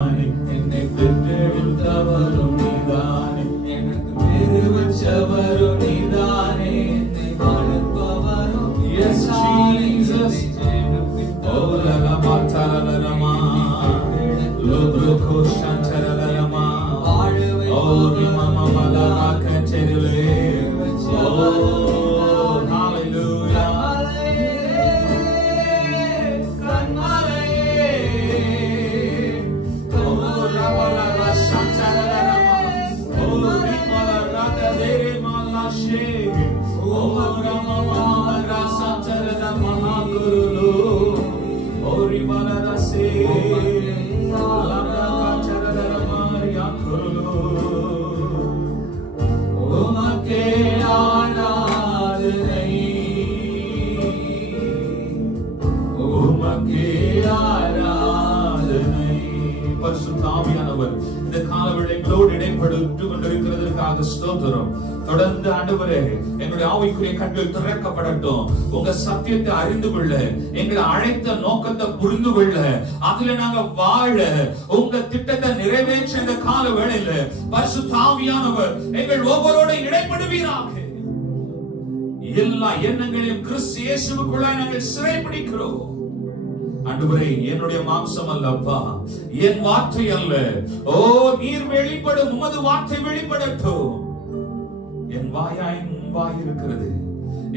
என்னை பெற்றெடுத்தவரும் நீதானே, எனக்கு பேரு வச்சவரும் நீதானே, என்னை வளர்ப்பவரும் yes Jesus. Oh lama taralama lobro shantaralama oh mama malaka cherele oh hallelujah kanmalaye oh ravala shantaralama oh rimala rata dere malashe oh rama rasa taralama guru oh rimala rase இந்த காலவெளிகளோடு இடைப்பட்டு கொண்டிருக்கிறதற்காக ஸ்தோத்திரம். தொடர்ந்து ஆண்டவரே எங்களுடைய ஆவிக்குரிய கண்கள் திறக்கப்படட்டும். உங்க சத்தியத்தை அறிந்து கொள்ள, எங்களை அழைத்த நோக்கத்தை புரிந்து கொள்ள, அதுல நாங்க வாழ, உங்க திட்டத்தை நிறைவேற்ற இந்த கால வேளையில பரிசுத்த ஆவியானவர் எங்கள் ஒவ்வொருவரோட இடைப்படுவீராக. எல்லா எண்ணங்களையும் கிறிஸ்து இயேசுவுக்குள்ளாய் நாங்கள் சிறைப்பிடிக்கிறோம். ஆண்டவரே, என்னுடைய மாம்சம் அல்ல அப்பா, என் வார்த்தை அல்ல, ஓ நீர் வெளிப்படும், உமது வார்த்தை வெளிப்படட்டும். என் வாயாய் உன் வாய் இருக்கிறது,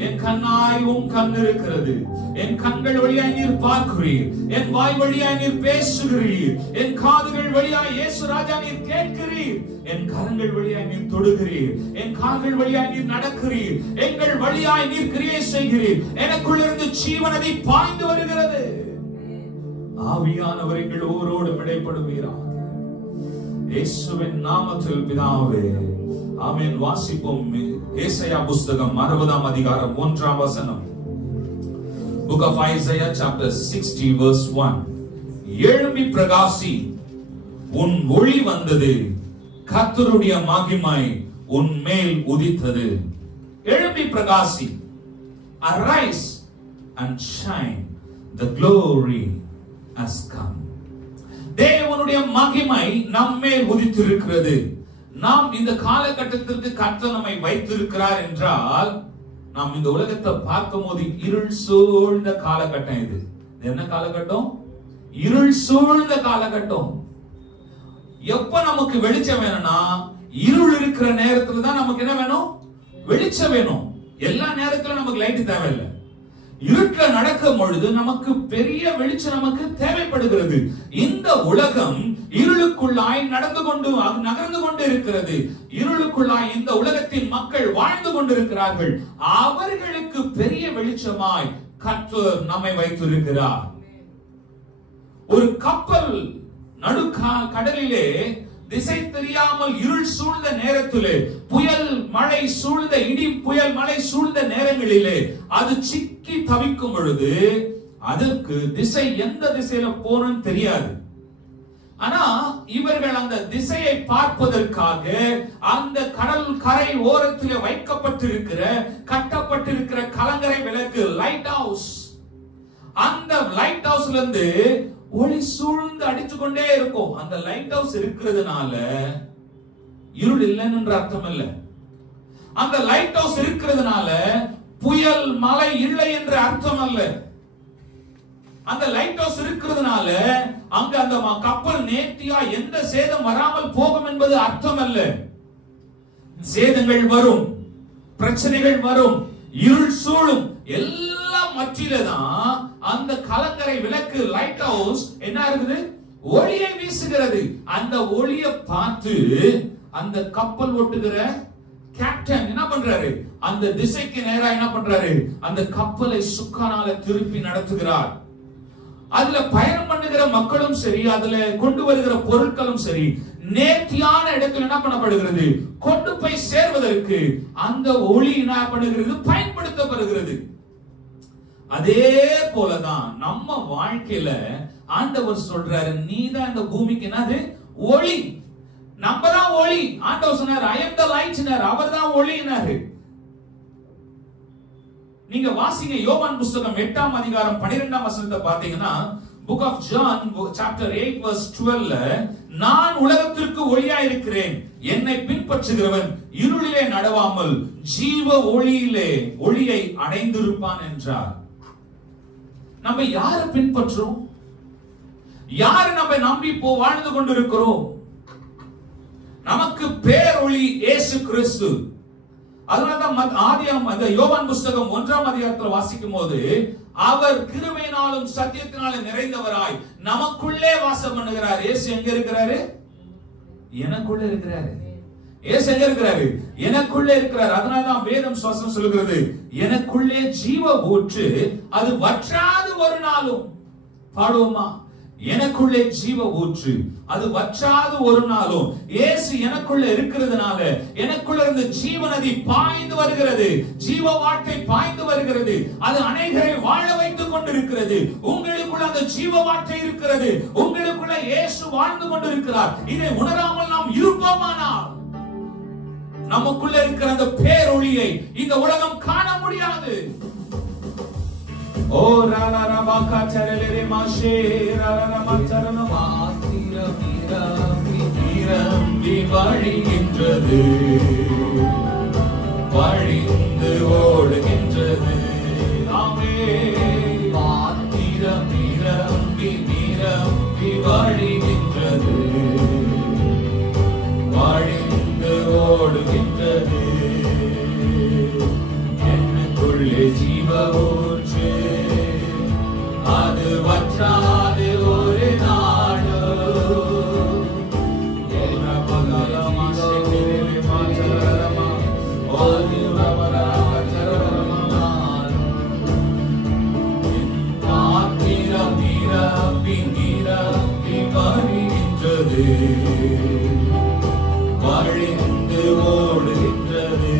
என் கண்ணாய் உன் கண் இருக்கிறது, என் கண்கள் வழியாய் நீர் பார்க்கிறீர், என் வாய் வழியாய் நீர் பேசுகிறீர், என் காதுகள் வழியாய் இயேசு ராஜா நீர் கேட்கிறீர், என் கரங்கள் வழியாய் நீர் தொடுகிறீர், என் கால்கள் வழியாய் நீர் நடக்கிறீர், எங்கள் வழியாய் நீர் கிரியை செய்கிறீர். எனக்குள்ளிருந்து ஜீவநதி பாய்ந்து வருகிறது. ஆவியானவர் எங்கள் ஒவ்வொருவரோடும் இடைப்படுவீராக. இயேசுவின் நாமத்தில் பிதாவே, ஆமென். வாசிப்போம். ஏசாயா புத்தகம் 60ஆம் அதிகாரம் 1ஆம் வசனம். Book of Isaiah chapter 60 verse 1. எழும்பி பிரகாசி, உன் ஒளி வந்தது, கர்த்தருடைய மகிமை உன் மேல் உதித்தது. எழும்பி பிரகாசி, arise and shine, the glory has come. தேவனுடைய மகிமை நம்மேல் உதித்திருக்கிறது. நாம் இந்த காலகட்டத்திற்கு கர்த்தர் நம்மை வைத்திருக்கிறார் என்றால், நாம் இந்த உலகத்தை பார்க்கும் போது இருள் சூழ்ந்த காலகட்டம். இது என்ன காலகட்டம்? இருள் சூழ்ந்த காலகட்டம். எப்ப நமக்கு வெளிச்சம் வேணும்னா, இருள் இருக்கிற நேரத்துல தான் நமக்கு என்ன வேணும்? வெளிச்சம் வேணும். எல்லா நேரத்திலும் நமக்கு லைட் தேவையில்லை. இருட்ல நடக்கும் பொழுது நமக்கு பெரிய வெளிச்சம் நமக்கு தேவைப்படுகிறது. இந்த உலகம் இருளுக்குள்ளாய் நகர்ந்து கொண்டு இருக்கிறது. இருளுக்குள்ளாய் இந்த உலகத்தின் மக்கள் வாழ்ந்து கொண்டிருக்கிறார்கள். அவர்களுக்கு பெரிய வெளிச்சமாய் கர்த்தர் நம்மை வைத்திருக்கிறார். ஒரு கப்பல் நடு கடலிலே திசை தெரியாமல் இருள் சூழ்ந்த நேரத்திலே, புயல் மழை சூழ்ந்த, இடி புயல் மழை சூழ்ந்த நேரங்களிலே அது சிக்கி தவிக்கும் பொழுது அதற்கு திசை எந்த திசையில போறன்னு தெரியாது. ஆனா இவர்கள் அந்த திசையை பார்ப்பதற்காக அந்த கடல் கரை ஓரத்திலே வைக்கப்பட்டிருக்கிற, கட்டப்பட்டிருக்கிற கலங்கரை விளக்கு, லைட் ஹவுஸ், அந்த லைட் ஹவுஸ்ல இருந்து ஒளி சூழ்ந்து அடிச்சு கொண்டே இருக்கும். அந்த லைட் ஹவுஸ் இருக்கிறதுனால இருள் இல்லைன்னு அர்த்தம் இல்ல. அந்த லைட் ஹவுஸ் இருக்கிறதுனால புயல் மழை இல்லை என்று அர்த்தம் அல்ல. அந்த லைட் ஹவுஸ் இருக்கிறதுனால அங்க அந்த கப்பல் நேர்த்தியா எந்த சேதம் வராமல் போகும் என்பது அர்த்தம் அல்ல. சேதங்கள் வரும், பிரச்சனைகள் வரும், இருள் சூழும், எல்லாம் மற்றிலதான் அந்த கலங்கரை விளக்கு, லைட் ஹவுஸ் என்ன இருக்குது? ஒளியை வீசுகிறது. அந்த ஒளியை பார்த்து அந்த கப்பல் ஓட்டுகிற கேப்டன் என்ன பண்றாரு? அந்த திசைக்கு நேரா என்ன பண்றாரு? அந்த கப்பலை சுக்கானால திருப்பி நடத்துகிறார். அதுல பயணம் பண்ணுகிற மக்களும் சரி, அதுல கொண்டு வருகிற பொருட்களும் சரி, நேர்த்தியான இடத்தில் என்ன பண்ணப்படுகிறது? கொண்டு போய் சேர்வதற்கு அந்த ஒளி என்ன பண்ணுகிறது? பயன்படுத்தப்படுகிறது. அதே போலதான் நம்ம வாழ்க்கையில ஆண்டவர் சொல்றாரு, நீதான் இந்த பூமிக்கு என்னது? ஒளி. நம்ம தான் ஒளி. ஆண்டவர் சொன்னார், I am the light. அவர் தான் ஒளினாரு. நீங்க வாசிங்க யோவான் புத்தகம் 8ஆம் அதிகாரம் 12ஆம் வசனத்தை பாத்தீங்கன்னா, book of John chapter 8 verse 12 நான் உலகத்திற்கு ஒளியாய் இருக்கிறேன், என்னை பின்பற்றுகிறவன் இருளிலே நடவாமல் ஜீவ ஒளியை அடைந்திருப்பான் என்றார். நம்ம யாரை பின்பற்றோம்? யாரை நம்ம நம்பி வாழ்ந்து கொண்டிருக்கிறோம்? நமக்கு பேரொளி இயேசு கிறிஸ்து. அதனால்தான் யோவான் புஸ்தகம் 1ஆம் அதிகாரத்தில் வாசிக்கும் போது அவர் கிருபையினாலும் சத்தியத்தினாலும் நிறைந்தவராய் நமக்குள்ளே வாசம் பண்ணுகிறார். இயேசு எங்க இருக்கிறாரு? எனக்குள்ள இருக்கிறாரு. இயேசு எங்க இருக்கிறாரு? எனக்குள்ளே இருக்கிறார். அதனால்தான் வேதம் சுவாசம் சொல்கிறது, எனக்குள்ளே ஜீவ ஊற்று, அது வற்றாது ஒரு நாளும். பாடுவோமா? எனக்குள்ளே ஜீவ ஊற்று, அது வற்றாது ஒரு நாளும். இயேசு எனக்குள்ள இருக்கிறதுனால எனக்குள்ள இருந்து ஜீவநதி பாய்ந்து வருகிறது, ஜீவ வாழ்க்கை பாய்ந்து வருகிறது. அது அநேகரை வாழ வைத்துக் கொண்டிருக்கிறது. உங்களுக்குள்ள அந்த ஜீவ வாழ்க்கை இருக்கிறது. உங்களுக்குள்ள இயேசு வாழ்ந்து கொண்டிருக்கிறார். இதை உணராமல் நாம் இருப்போமானால் நமக்குள்ள இருக்கிற அந்த பேரொளியை இந்த உலகம் காண முடியாது. ஓ ராரா ரபாகா சரலரே மாஷே ராரா மச்சரனமா நிரம்பி வழிகின்றது, வழிந்து ஓடுகின்றது. ஆமென். பாத்திரம் நிரம்பி வழிகின்றது, வழிந்து ஓடுகின்றது. எனக்குள்ளே ஜீவ ஊற்று, அது வற்றாது ஒரு நாடு. பாத்திரம் நிரம்பி வருகின்றது, வழிந்து ஓடுகின்றது.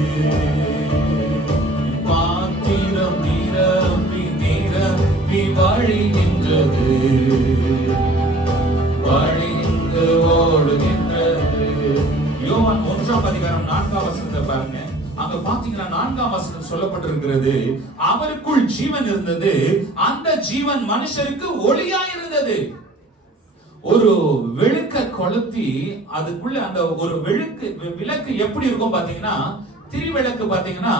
பாத்திரம் நிரம்பி வழிகின்றது, வழிந்து ஓடுகின்றது. யோவான் 1ஆம் அதிகாரம் 4ஆம் வசனத்தை பாருங்க. அங்க பாத்தீங்கன்னா 4ஆம் வசனம் சொல்லப்பட்டிருக்கிறது, அவருக்குள் ஜீவன் இருந்தது, அந்த ஜீவன் மனுஷருக்கு ஒளியா இருந்தது. ஒரு விளக்க கொளுத்தி அதுக்குள்ள அந்த ஒரு விளக்கு எப்படி இருக்கும் பாத்தீங்கன்னா, திரிவிளக்கு பாத்தீங்கன்னா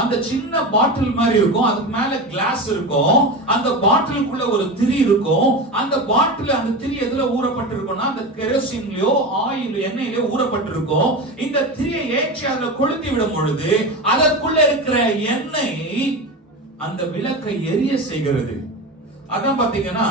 அந்த சின்ன பாட்டில் மாதிரி இருக்கும், அதுக்கு மேல கிளாஸ் இருக்கும், அந்த பாட்டிலுக்குள்ள ஒரு திரி இருக்கும். அந்த பாட்டில் அந்த திரி எதுல ஊறப்பட்டிருக்கும்னா அந்த கெரோசின்லயோ ஆயில் எண்ணெயிலயோ ஊறப்பட்டிருக்கும். இந்த திரியை ஏற்றி அதுல கொளுத்தி விடும் பொழுது அதற்குள்ள இருக்கிற எண்ணெய் அந்த விளக்கை எரிய செய்கிறது. அதான் பாத்தீங்கன்னா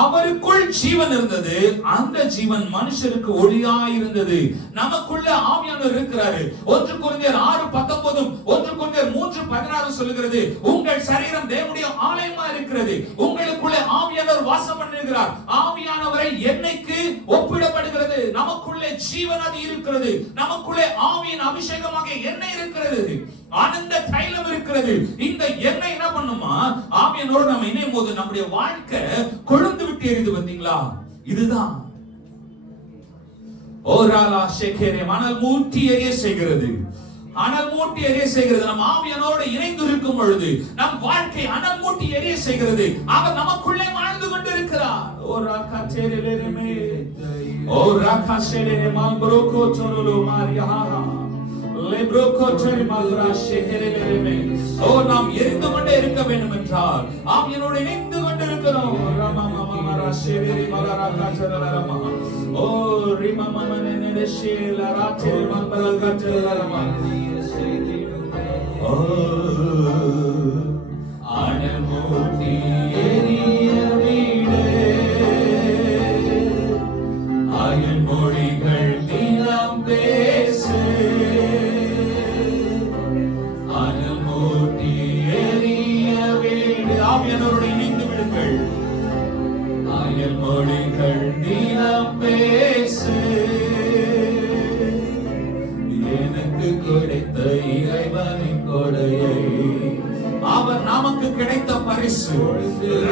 அவருக்குள் ஜீவன் இருந்தது, அந்த ஜீவன் மனுஷருக்கு ஒளியா இருந்தது. நமக்குள்ள ஆவியானவர் இருக்கிறாரு. 1 கொரிந்தியர் 6:19 1 கொரிந்தியர் 3:16 சொல்லுகிறது, உங்கள் சரீரம் தேவனுடைய ஆலயமா இருக்கிறது, உங்களுக்குள்ள ஆவியானவர் வாசம் பண்ணுகிறார். ஆவியானவரை எண்ணெய்க்கு ஒப்பிடப்படுகிறது. நமக்குள்ளே ஜீவநதி இருக்கிறது, நமக்குள்ளே ஆவியின் அபிஷேகமாக எண்ணெய் இருக்கிறது, ஆனந்த தைலம் இருக்கிறது. இந்த எண்ணெய் என்ன பண்ணுமா, ஆவியானோடு நம்ம இணையும் போது நம்முடைய வாழ்க்கை கொழுந்து விட்டு எரியுது. பாத்தீங்களா? இதுதான் ஓராலா ஷேகரே மணல் மூட்டி எரிய செய்கிறது, அனல் மூட்டி எரிய செய்கிறது. நம் ஆவியானோடு இணைந்து இருக்கும் பொழுது நம் வாழ்க்கை அனல் மூட்டி எரிய செய்கிறது. அவர் நமக்குள்ளே வாழ்ந்து கொண்டிருக்கிறார். ஓரா காச்சேரேமே ஓரா காச்சேரே மால்ப்ரோகோ சோரோலோ மாரியாஹா நாம் எரிந்து கொண்டே இருக்க வேண்டும் என்றால் ஆவியானோடு இணைந்து கொண்டிருக்கிறோம். அனல் மூட்டி எரிய வீடு, அயல் மொழிகள் தினம் பேசு, ஆவியானவரோடு இணைந்து விடுங்கள். அயல் மொழிகள் தினம் பேசு, எனக்கு கிடைத்த இறைவனின் கொடையை, அவர் நமக்கு கிடைத்த பரிசு,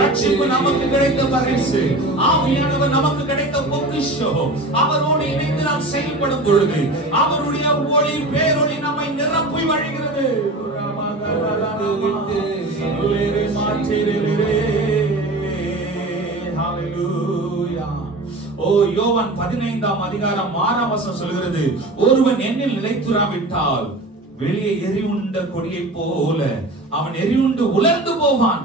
ரட்சிப்பு நமக்கு கிடைத்த பரிசு, ஆவியானவர் நமக்கு கிடைத்த பொக்கிஷம். அவரோடு இணைந்து நாம் செயல்படும் பொழுது அவருடைய ஒளி பேரொளி நம்மை நிரப்பி வழிகிறது. யோவான் 15ஆம் அதிகாரம் 6ஆம் வசனம் சொல்கிறது, ஒருவன் என்னில் நிலைத்துராவிட்டால் வெளியே எரியுண்ட கொடியை போல அவன் எரியுண்டு உலர்ந்து போவான்.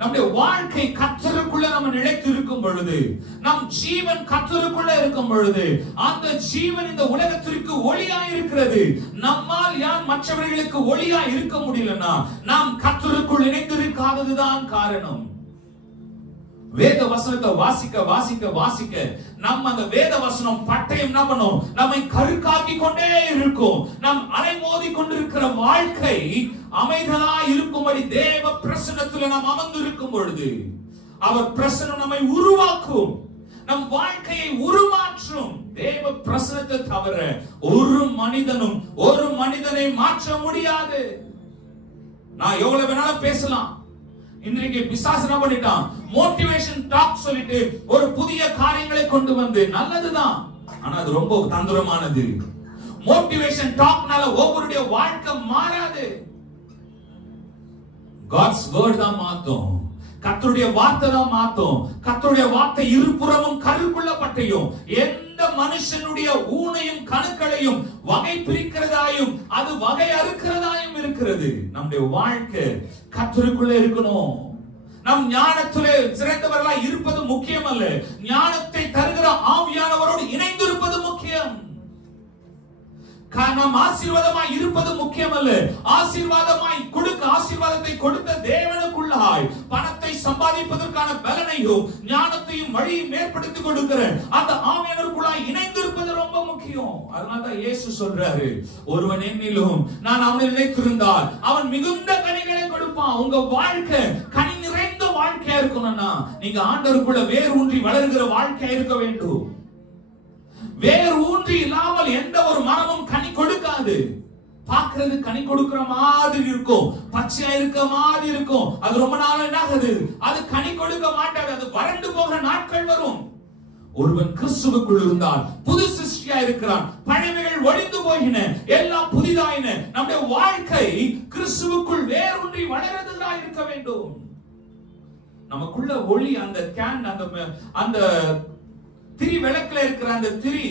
நம்முடைய வாழ்க்கை கர்த்தருக்குள்ள நம்ம நிலைத்து இருக்கும் பொழுது, நம் ஜீவன் கர்த்தருக்குள்ள இருக்கும் பொழுது, அந்த ஜீவன் இந்த உலகத்திற்கு ஒளியாய் இருக்கிறது. நம்மால் யார் மற்றவர்களுக்கு ஒளியாய் இருக்க முடியலன்னா நாம் கர்த்தருக்குள் இணைந்திருக்காததுதான் காரணம். வேத வசனத்தை வாசிக்க வாசிக்க வாசிக்க நம்ம அந்த வேத வசனம் பட்டயம் என்ன பண்ணும், நம்மை கருக்காக்கி கொண்டே இருக்கும். நாம் அலைமோதி கொண்டிருக்கிற வாழ்க்கை அமைதலா இருக்கும்படி தேவ பிரசன்னத்தில் நாம் அமர்ந்து இருக்கும் பொழுது அவர் பிரசன்னம் நம்மை உருவாக்கும், நம் வாழ்க்கையை உருமாற்றும். தேவ பிரசன்னத்தை தவிர ஒரு மனிதனும் ஒரு மனிதனை மாற்ற முடியாது. நான் எவ்வளவு வேணாலும் பேசலாம். இன்றைக்கு பிசாசு என்ன பண்ணிட்டான், மோட்டிவேஷன் டாக் சொல்லிட்டு ஒரு புதிய காரியங்களை கொண்டு வந்து, நல்லதுதான், ஆனா அது ரொம்ப தந்திரமானது. மோட்டிவேஷன் டாக்னால ஒவ்வொருடைய வாழ்க்கை மாறாது. God's word தான் மாத்தும், கர்த்தருடைய வார்த்தை தான் மாத்தும். கர்த்தருடைய வார்த்தை இருபுறமும் கருக்குள்ள பட்டயம், எந்த மனுஷனுடைய ஊனையும் கணுக்களையும் வகை பிரிக்கிறதாயும் அது வகை அறுக்கிறதாயும் இருக்கிறது. நம்முடைய வாழ்க்கை கர்த்தருக்குள்ள இருக்கணும். நம் ஞானத்திலே சிறந்தவர்களாய் இருப்பது முக்கியம் அல்ல, ஞானத்தை தருகிற ஆவியானவரோடு இணைந்திருப்பது முக்கியம். நாம் ஆசீர்வாதமாய் இருப்பது முக்கியம் அல்ல, ஆசீர்வாதமாய் கொடுக்க ஆசீர்வாதத்தை கொடுத்த தேவனுக்குள்ளாய் பணத்தை சம்பாதிப்பதற்கான பலனையும் ஞானத்தையும் வழியும் ஏற்படுத்தி கொடுக்கிற அந்த ஆவியானவருக்குள்ளாய் இணைந்திருப்பது ரொம்ப முக்கியம். அதனால்தான் இயேசு சொல்றாரு, ஒருவன் என்னிலும் நான் அவனில் நிலைத்திருந்தால் அவன் மிகுந்த கனிகளை கொடுப்பான். உங்க வாழ்க்கை கனி நிறைந்த வாழ்க்கையா இருக்கணும்னா நீங்க ஆண்டவருக்குள்ள வேர் ஊன்றி வளர்கிற வாழ்க்கையா இருக்க வேண்டும். வேர் ஊன்றி இல்லாமல் எந்த ஒரு மரமும் கனி கொடுக்காது. பார்க்கிறது கனி கொடுக்கிற மாதிரி இருக்கும், பச்சையா இருக்க மாதிரி இருக்கும், அது ரொம்ப நாள் என்ன ஆகுது, அது கனி கொடுக்க மாட்டாது, அது வறண்டு போகிற நாட்கள் வரும். ஒருவன் கிறிஸ்துவுக்குள் இருந்தால் புது சிருஷ்டியா இருக்கிறான், பழையவைகள் ஒழிந்து போகின, எல்லாம் புதிதாயின. நம்முடைய வாழ்க்கை கிறிஸ்துவுக்குள் வேரூன்றி வளர்றதா இருக்க வேண்டும். நமக்குள்ள ஒளி, அந்த கேன், அந்த திரி விளக்குல இருக்கிற அந்த திரி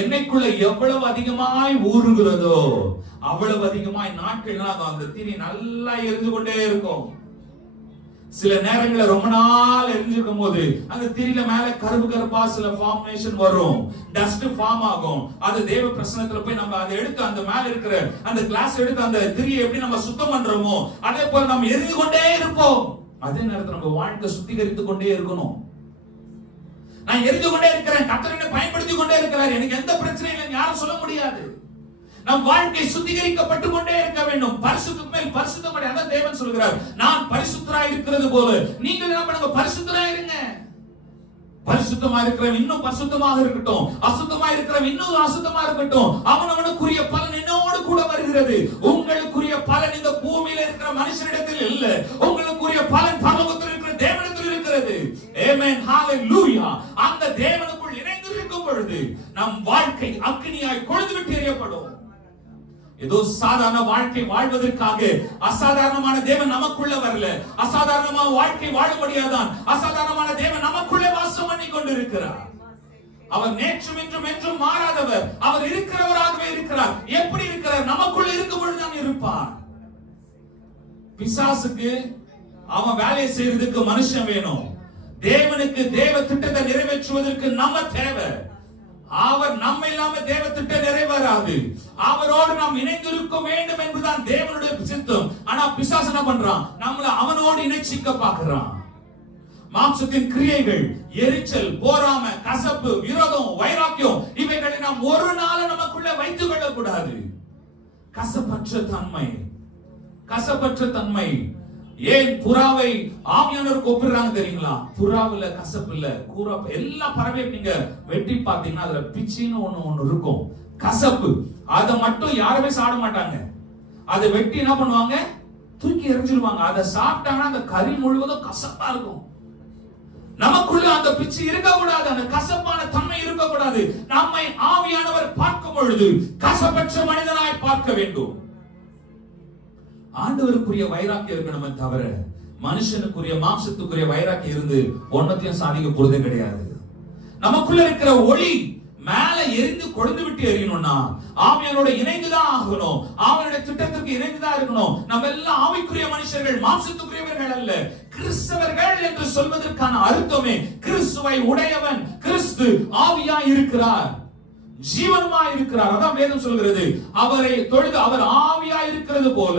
எண்ணெய்க்குள்ள எவ்வளவு அதிகமாய் ஊறுகிறதோ அவ்வளவு அதிகமாய் நாட்கள் அந்த திரி நல்லா எரிஞ்சு கொண்டே இருக்கும். சில நேரங்களில் ரொம்ப நாள் எரிஞ்சிருக்கும் போது அந்த திரியில மேல கருப்பு கருப்பா சில ஃபார்மேஷன் வரும், டஸ்ட் ஃபார்ம் ஆகும். அது தேவ பிரசன்னத்துல போய் நம்ம அதை எடுத்து அந்த மேல இருக்கிற அந்த கிளாஸ் எடுத்து அந்த திரியை எப்படி நம்ம சுத்தம் பண்றோமோ அதே போல நம்ம எரிந்து கொண்டே இருப்போம். அதே நேரத்தில் நம்ம வாழ்க்கை சுத்திகரித்து கொண்டே இருக்கணும். நான் எரிந்து கொண்டே இருக்கிறேன், கர்த்தர் என்னை பயன்படுத்தி கொண்டே இருக்கிறார், எனக்கு எந்த பிரச்சனையும் இல்லை யாரும் சொல்ல முடியாது. நம் வாழ்க்கை சுத்திகரிக்கப்பட்டு கொண்டே இருக்க வேண்டும். பரிசுத்தம் மேல் பரிசுத்தம் அடைய. அதான் தேவன் சொல்கிறார், நான் பரிசுத்தராய் இருக்கிறது போல நீங்கள் என்ன பண்ணுங்க, பரிசுத்தராய் இருங்க. பரிசுத்தமா இருக்கிறவன் இன்னும் பரிசுத்தமாக இருக்கட்டும், அசுத்தமா இருக்கிறவன் இன்னும் அசுத்தமா இருக்கட்டும். அவனவனுக்குரிய பலன் என்னோடு கூட வருகிறது. உங்களுக்குரிய பலன் இந்த பூமியில இருக்கிற மனுஷனிடத்தில் இல்ல, உங்களுக்குரிய பலன் பரலோகத்தில் இருக்கிற தேவனிடத்தில் இருக்கிறது. ஆமென், ஹalleluya. அந்த தேவனுக்குள் இணைந்திருக்கும் பொழுது நம் வாழ்க்கை அக்னியாய் கொழுந்துவிட்டு எரியப்படும். ஏதோ சாதாரண வாழ்க்கை வாழ்வதற்காக அசாதாரணமான தேவன் நமக்குள்ள வரல. அசாதாரணமான வாழ்க்கை வாழ முடியாதான், அசாதாரணமான தேவன் நமக்குள்ளே வாசம் பண்ணி கொண்டிருக்கிறார். அவர் நேற்றும் இன்றும் என்றும் மாறாதவர். அவர் இருக்கிறவராகவே இருக்கிறார். எப்படி இருக்கிறார்? நமக்குள்ள இருக்கும் பொழுதுதான் இருப்பார். பிசாசுக்கு அவன் வேலையை செய்யறதுக்கு மனுஷன் வேணும். தேவனுக்கு தேவ திட்டத்தை நிறைவேற்றுவதற்கு நம்ம தேவை. அவர் நம்ம இல்லாம தேவ திட்டம் நிறைவேறாது. அவரோடு நாம் இணைந்திருக்க வேண்டும் என்பதுதான் தேவனுடைய சித்தம். ஆனா பிசாசு என்ன பண்றான், நம்மள அவனோடு இணைச்சிக்க பார்க்கிறான். மாம்சத்தின் கிரியைகள், எரிச்சல், போராமை, கசப்பு, விரோதம், வைராக்கியம், இவைகளை நாம் ஒரு நாள் நமக்குள்ள வைத்துக் கொள்ளக் கூடாது. கசப்பற்ற தன்மை, கசப்பற்ற தன்மை. ஏன் புறாவை ஆவியானவருக்கு ஒப்பிடுறாங்க தெரியுங்களா? புறாவுல கசப்பு இல்ல, கூறா எல்லா பறவையும் நீங்க வெட்டி பார்த்தீங்கன்னா அதுல பிச்சின்னு ஒண்ணு இருக்கும், கசப்பு. அதை மட்டும் யாருமே சாப்பிட மாட்டாங்க. அதை வெட்டி என்ன பண்ணுவாங்க, தூக்கி எறிஞ்சிருவாங்க. அதை சாப்பிட்டாங்கன்னா அந்த கறி முழுவதும் கசப்பா இருக்கும். நமக்குள்ள அந்த பிச்சு இருக்கக்கூடாது, அந்த கசப்பான தன்மை இருக்கக்கூடாது. நம்மை ஆவியானவர் பார்க்கும் பொழுது கசப்பற்ற மனிதனாய் பார்க்க வேண்டும். ஆண்டவருக்குரிய வைராக்கியம் இருக்கணுமே தவிர மனுஷனுக்குரிய மாம்சத்துக்குரிய வைராக்கியம் இருந்து ஒன்னத்தையும் சாதிக்க போறதே கிடையாது. நமக்குள்ள இருக்கிற ஒளி மேல எரிந்து கொழுந்து விட்டு எரியணும்னா ஆவியானோட இணைந்துதான் ஆகணும். ஆவியானோட திட்டத்திற்கு இணைந்துதான் இருக்கணும். நம்ம எல்லாம் ஆவிக்குரிய மனுஷர்கள், மாம்சத்துக்குரியவர்கள் அல்ல. கிறிஸ்தவர்கள் என்று சொல்வதற்கான அர்த்தமே கிறிஸ்துவை உடையவன். கிறிஸ்து ஆவியாய் இருக்கிறார், ஜீவனுமாய் இருக்கிறார். அதான் வேதம் சொல்கிறது. அவரை தொழுது, அவர் ஆவியாய் இருக்கிறது போல,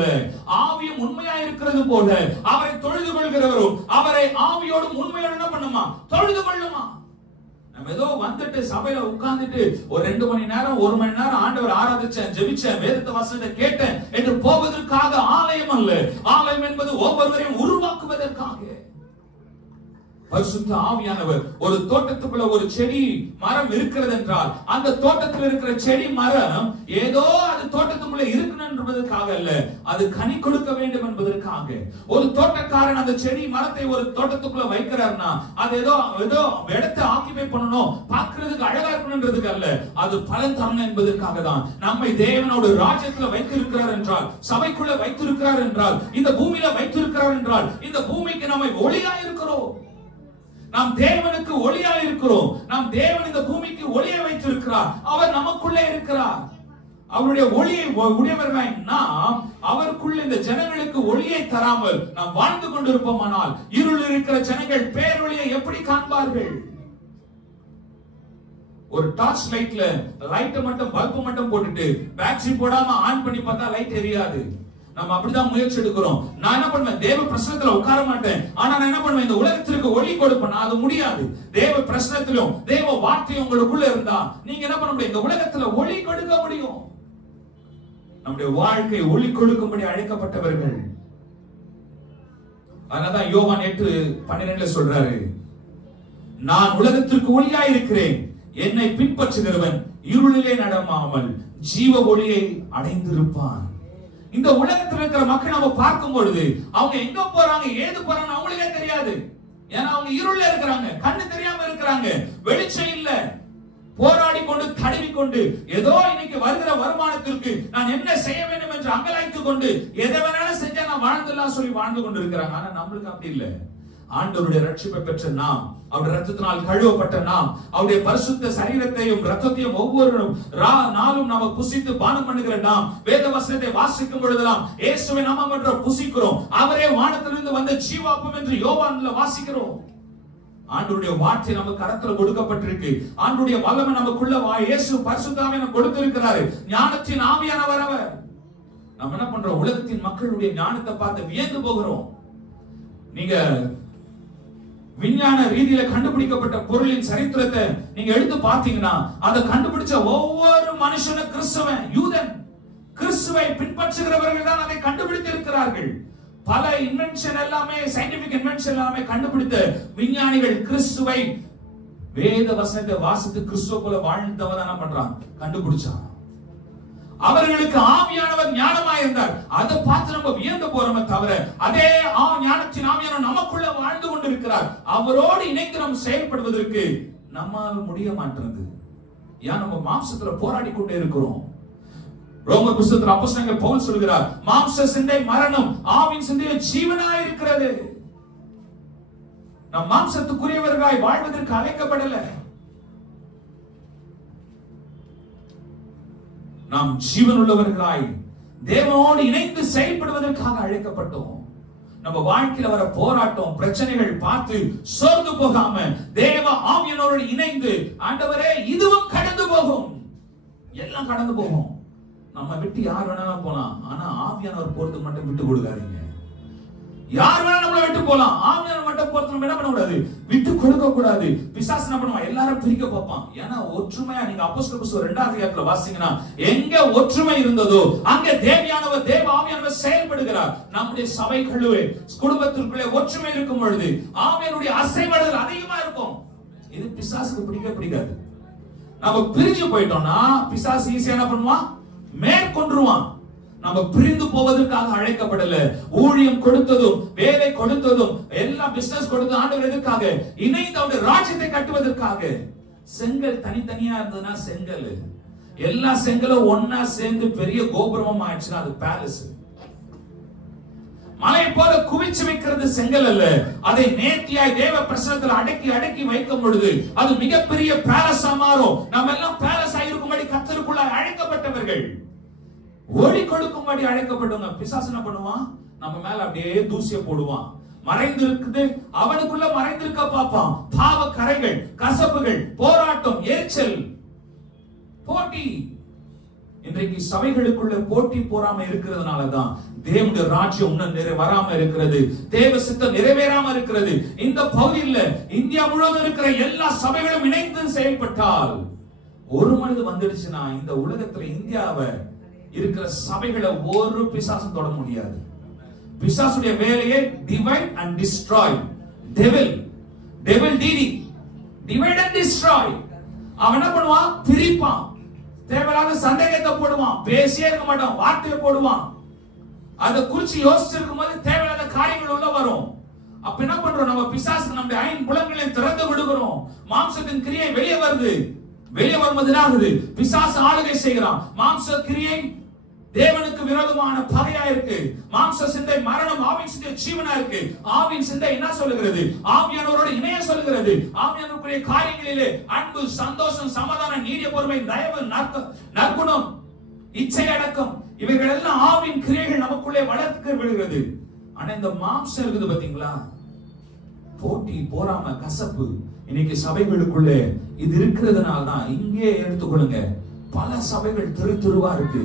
ஆவியும் உண்மையாய் இருக்கிறது போல அவரை தொழுது கொள்கிறவரும் அவரை ஆவியோடும் உண்மையோடு என்ன பண்ணுமா? தொழுது கொள்ளுமா. நம்ம ஏதோ வந்துட்டு சபையில உட்கார்ந்துட்டு ஒரு 2 மணி நேரம் 1 மணி நேரம் ஆண்டவர் ஆராதிச்சேன், ஜெபிச்சேன், வேதத்தை வசனத்தை கேட்டேன் என்று போவதற்காக ஆலயம் அல்ல. ஆலயம் என்பது ஒவ்வொருவரையும் உருவாக்குவதற்காக. பரிசுத்த ஆவியானவர் ஒரு தோட்டத்துக்குள்ள ஒரு செடி மரம் இருக்கிறது என்றால் அந்த தோட்டத்தில் இருக்கிற செடி மரம் ஏதோ அது தோட்டத்துக்குள்ள இருக்கணும் என்பதற்காக அல்ல, அது கனி கொடுக்க வேண்டும் என்பதற்காக. ஒரு தோட்டக்காரன் அந்த செடி மரத்தை ஒரு தோட்டத்துக்குள்ள வைக்கிறார்னா அது ஏதோ இடத்தை ஆக்கிபை பண்ணணும், பார்க்கிறதுக்கு அழகா இருக்கணும்ன்றதுக்கு அல்ல, அது பலன் தரணும் என்பதற்காக தான். நம்மை தேவனோட ராஜ்யத்துல வைத்திருக்கிறார் என்றால், சபைக்குள்ள வைத்திருக்கிறார் என்றால், இந்த பூமியில வைத்திருக்கிறார் என்றால், இந்த பூமிக்கு நம்மை ஒளியா இருக்கிறோம். நாம் தேவனுக்கு ஒளியா இருக்கிறோம். நாம் தேவன் இந்த பூமிக்கு ஒளியை வைத்திருக்கிறார். அவர் நமக்குள்ளே இருக்கிறார். அவருடைய ஒளியை உடையவர்களாய் நாம் அவருக்குள்ள இந்த ஜனங்களுக்கு ஒளியை தராமல் நாம் வாழ்ந்து கொண்டிருப்போமானால் இருள் இருக்கிற ஜனங்கள் பேரொளியை எப்படி காண்பார்கள்? ஒரு டார்ச் லைட்ல லைட் மட்டும் பல்பு மட்டும் போட்டுட்டு பேட்டரி போடாம ஆன் பண்ணி பார்த்தா லைட் எரியாது. நம்ம அப்படிதான் முயற்சி எடுக்கிறோம். நான் என்ன பண்ணுவேன்? தேவ பிரசன்னத்துல உட்கார மாட்டேன், ஆனா நான் என்ன பண்ணுவேன்? இந்த உலகத்திற்கு ஒளி கொடுப்பேன். அது முடியாது. தேவ பிரசன்னத்திலும் தேவ வார்த்தையும் உங்களுக்குள்ள இருந்தா நீங்க என்ன பண்ண முடியும்? இந்த உலகத்துல ஒளி கொடுக்க முடியும். நம்முடைய வாழ்க்கை ஒளி கொடுக்கும்படி அழைக்கப்பட்டவர்கள். அதனாலதான் யோவான் 8:12 சொல்றாரு, நான் உலகத்திற்கு ஒளியாய் இருக்கிறேன், என்னை பின்பற்றுகிறவன் இருளிலே நடமாமல் ஜீவ ஒளியை அடைந்திருப்பான். இந்த உலகத்தில் இருக்கிற மக்கள் நம்ம பார்க்கும் பொழுது அவங்க எங்க போறாங்க, ஏது போறாங்க அவங்களுக்கே தெரியாது. ஏன்னா அவங்க இருள்ல இருக்கிறாங்க, கண்ணு தெரியாம இருக்கிறாங்க, வெளிச்சம் இல்ல. போராடி கொண்டு தடவி கொண்டு ஏதோ இன்னைக்கு வருகிற வருமானத்திற்கு நான் என்ன செய்ய வேண்டும் என்று அங்கலாய்த்துக் கொண்டு எதை வேணாலும் செஞ்சா நான் வாழ்ந்துலாம் சொல்லி வாழ்ந்து கொண்டு இருக்கிறாங்க. ஆனா நம்மளுக்கு அப்படி இல்லை. ஆண்டவருடைய ரட்சிப்பை பெற்ற நாம், அவருடைய ரத்தத்தினால் கழுவப்பட்ட நாம், அவருடைய பரிசுத்த சரீரத்தையும் ரத்தத்தையும் ஒவ்வொரு நாளும் நாம புசித்து பானம் பண்ணுகிற நாம், வேத வசனத்தை வாசிக்கும் பொழுதெல்லாம் இயேசுவை நாமம் என்று புசிக்கிறோம். அவரே வானத்திலிருந்து வந்த ஜீவாப்பம் என்று யோவான்ல வாசிக்கிறோம். ஆண்டவருடைய வார்த்தை நமக்கு கரத்துல கொடுக்கப்பட்டிருக்கு. ஆண்டவருடைய வல்லமை நமக்குள்ள இயேசு பரிசுத்த ஆவியை கொடுத்திருக்கிறாரு. ஞானத்தின் ஆவியானவர் அவர். நம்ம என்ன பண்றோம்? உலகத்தின் மக்களுடைய ஞானத்தை பார்த்து வியந்து போகிறோம். நீங்க விஞ்ஞான ரீதியில கண்டுபிடிக்கப்பட்ட பொருளின் சரித்திரத்தை நீங்க எடுத்து பார்த்தீங்கன்னா அதை கண்டுபிடிச்ச ஒவ்வொரு மனுஷனும் கிறிஸ்தவன், யூதன், கிறிஸ்துவை பின்பற்றுகிறவர்கள் தான் அதை கண்டுபிடித்திருக்கிறார்கள். பல இன்வென்ஷன் எல்லாமே, சயின்டிபிக் இன்வென்ஷன் எல்லாமே கண்டுபிடித்த விஞ்ஞானிகள் கிறிஸ்துவை, வேத வசனத்தை வாசித்து கிறிஸ்துவ போல வாழ்ந்தவன் என்ன பண்றான்? கண்டுபிடிச்சான். அவர்களுக்கு ஆவியானவர் ஞானமாய் இருந்தார். அதை பார்த்து நம்ம வியந்து போறோமே தவிர அதே ஞானத்தின் ஆவியானவர் நமக்குள்ள வாழ்ந்து கொண்டிருக்கிறார். அவரோடு இணைந்து நாம் செயல்படுவதற்கு நம்மால் முடிய மாட்டேங்குது. ஏன்? நம்ம மாம்சத்துல போராடி கொண்டே இருக்கிறோம். ரோமர் புத்தகத்தில் அப்போஸ்தலன் பவுல் சொல்கிறார், மாம்ச சிந்தை மரணம், ஆவின் சிந்தை ஜீவனாய் இருக்கிறது. நாம் மாம்சத்துக்குரியவர்களாய் வாழ்வதற்கு அழைக்கப்படல. நாம் ஜீவன் உள்ளவர்களாய் தேவனோடு இணைந்து செயல்படுவதற்காக அழைக்கப்பட்டோம். நம்ம வாழ்க்கையில வர போராட்டம், பிரச்சனைகள் பார்த்து சோர்ந்து போகாம தேவ ஆவியானவரோடு இணைந்து, ஆண்டவரே இதுவும் கடந்து போகும், எல்லாம் கடந்து போகும். நம்ம விட்டு யார் வேணாலும் போலாம், ஆனா ஆவியானவர் போறதுக்கு மட்டும் விட்டு கொடுக்காதீங்க. யார் வேணா நம்மள விட்டு போலாம், ஆவியானவர் மட்டும் போறது நம்ம என்ன பண்ண கூடாது? விட்டு கொடுக்க கூடாது. பிசாசு என்ன பண்ணுவான்? எல்லாரும் பிரிக்க பார்ப்பான். ஏன்னா ஒற்றுமையா, நீங்க அப்போஸ்தலர் புத்தகம் 2ஆம் அதிகாரத்துல வாசிங்கன்னா, எங்க ஒற்றுமை இருந்ததோ அங்க தேவியானவர், தேவ ஆவியானவர் செயல்படுகிறார். நம்முடைய சபைகளுவே, குடும்பத்திற்குள்ளே ஒற்றுமை இருக்கும் பொழுது ஆவியானுடைய அசைவாடுதல் அதிகமா இருக்கும். இது பிசாசுக்கு பிடிக்காது. நம்ம பிரிஞ்சு போயிட்டோம்னா பிசாசு ஈஸியா என்ன பண்ணுவான்? மேற்கொண்டுருவான். நம்ம பிரிந்து போவதற்காக அழைக்கப்படல. ஊழியம் கொடுத்ததும், வேலை கொடுத்ததும், எல்லாம் பிசினஸ் கொடுத்ததும் ஆண்டவர் எதற்காக? இணைந்து அவருடைய ராஜ்யத்தை கட்டுவதற்காக. செங்கல் தனித்தனியா இருந்ததுன்னா செங்கல், எல்லா செங்கலும் ஒன்னா சேர்ந்து பெரிய கோபுரமா ஆயிடுச்சுன்னா அது பேலஸ். மலை போல குவிச்சு வைக்கிறது செங்கல் அல்ல. அதை நேர்த்தியாய் தேவ பிரசன்னத்தில் அடக்கி அடக்கி வைக்கும் பொழுது அது மிகப்பெரிய பேலஸா மாறும். நம்ம எல்லாம் பேலஸ் ஆயிருக்கும்படி கர்த்தருக்குள்ள அழைக்கப்பட்டவர்கள், ஒளி கொடுக்கும்படி அழைக்கப்பட்டவங்க. பிசாசு என்ன பண்ணுவான்? நம்ம மேல அப்படியே தூசிய போடுவான். மறைந்து இருக்குது, அவனுக்குள்ள மறைந்திருக்க பார்ப்பான். பாவ கரைகள், கசப்புகள், போராட்டம், எரிச்சல், போட்டி. இன்றைக்கு சபைகளுக்குள்ள போட்டி போராம இருக்கிறதுனாலதான் தேவனுடைய ராஜ்யம் இன்னும் வராம இருக்கிறது, தேவ சித்தம் நிறைவேறாம இருக்கிறது. இந்த பகுதியில் இந்தியா முழுவதும் இருக்கிற எல்லா சபைகளும் இணைந்து செயல்பட்டால், ஒரு மனிதன் வந்துடுச்சுன்னா இந்த உலகத்துல இந்தியாவை இருக்கிற சபைகளை ஒரு பிசாசும் தொட முடியாது. பிசாசுடைய வேலையை டிவைட் அண்ட் டிஸ்ட்ராய். டெவில் டிடி டிவைட் அண்ட் டிஸ்ட்ராய். அவன் என்ன பண்ணுவான்? பிரிப்பான். தேவையில்லாத சந்தேகத்தை போடுவான். பேசியே இருக்க மாட்டான், வார்த்தையை போடுவான். அதை குறிச்சு யோசிச்சிருக்கும் போது தேவையில்லாத காரியங்கள் உள்ள வரும். அப்ப என்ன பண்றோம்? நம்ம பிசாசு நம்முடைய ஐம்புலன்களை திறந்து விடுகிறோம். மாம்சத்தின் கிரியை வெளியே வருது. வெளியே வரும்போது ஆகுது, பிசாசு ஆளுகை செய்கிறான். மாம்ச கிரியை தேவனுக்கு விரோதமான பகையா இருக்கு. மாம்ச சிந்தை மரணம், ஆவின் சிந்தை ஜீவனா இருக்கு. ஆவின் சிந்தை என்ன சொல்லுகிறது? ஆவியானவரோட இணைய சொல்லுகிறது. ஆவியானவருடைய காரியங்களிலே அன்பு, சந்தோஷம், சமாதானம், நீடிய பொறுமை, தயவு, நற்குணம், இச்சை அடக்கம், இவைகள் எல்லாம் ஆவின் கிரியைகள் நமக்குள்ளே வளர்த்து விடுகிறது. ஆனா இந்த மாம்சம் இருக்குது பாத்தீங்களா, போட்டி, போராம, கசப்பு, இன்னைக்கு சபைகளுக்குள்ளே இது இருக்கிறதுனால தான் இங்கே எடுத்துக்கொள்ளுங்க, பல சபைகள் திருவா இருக்கு.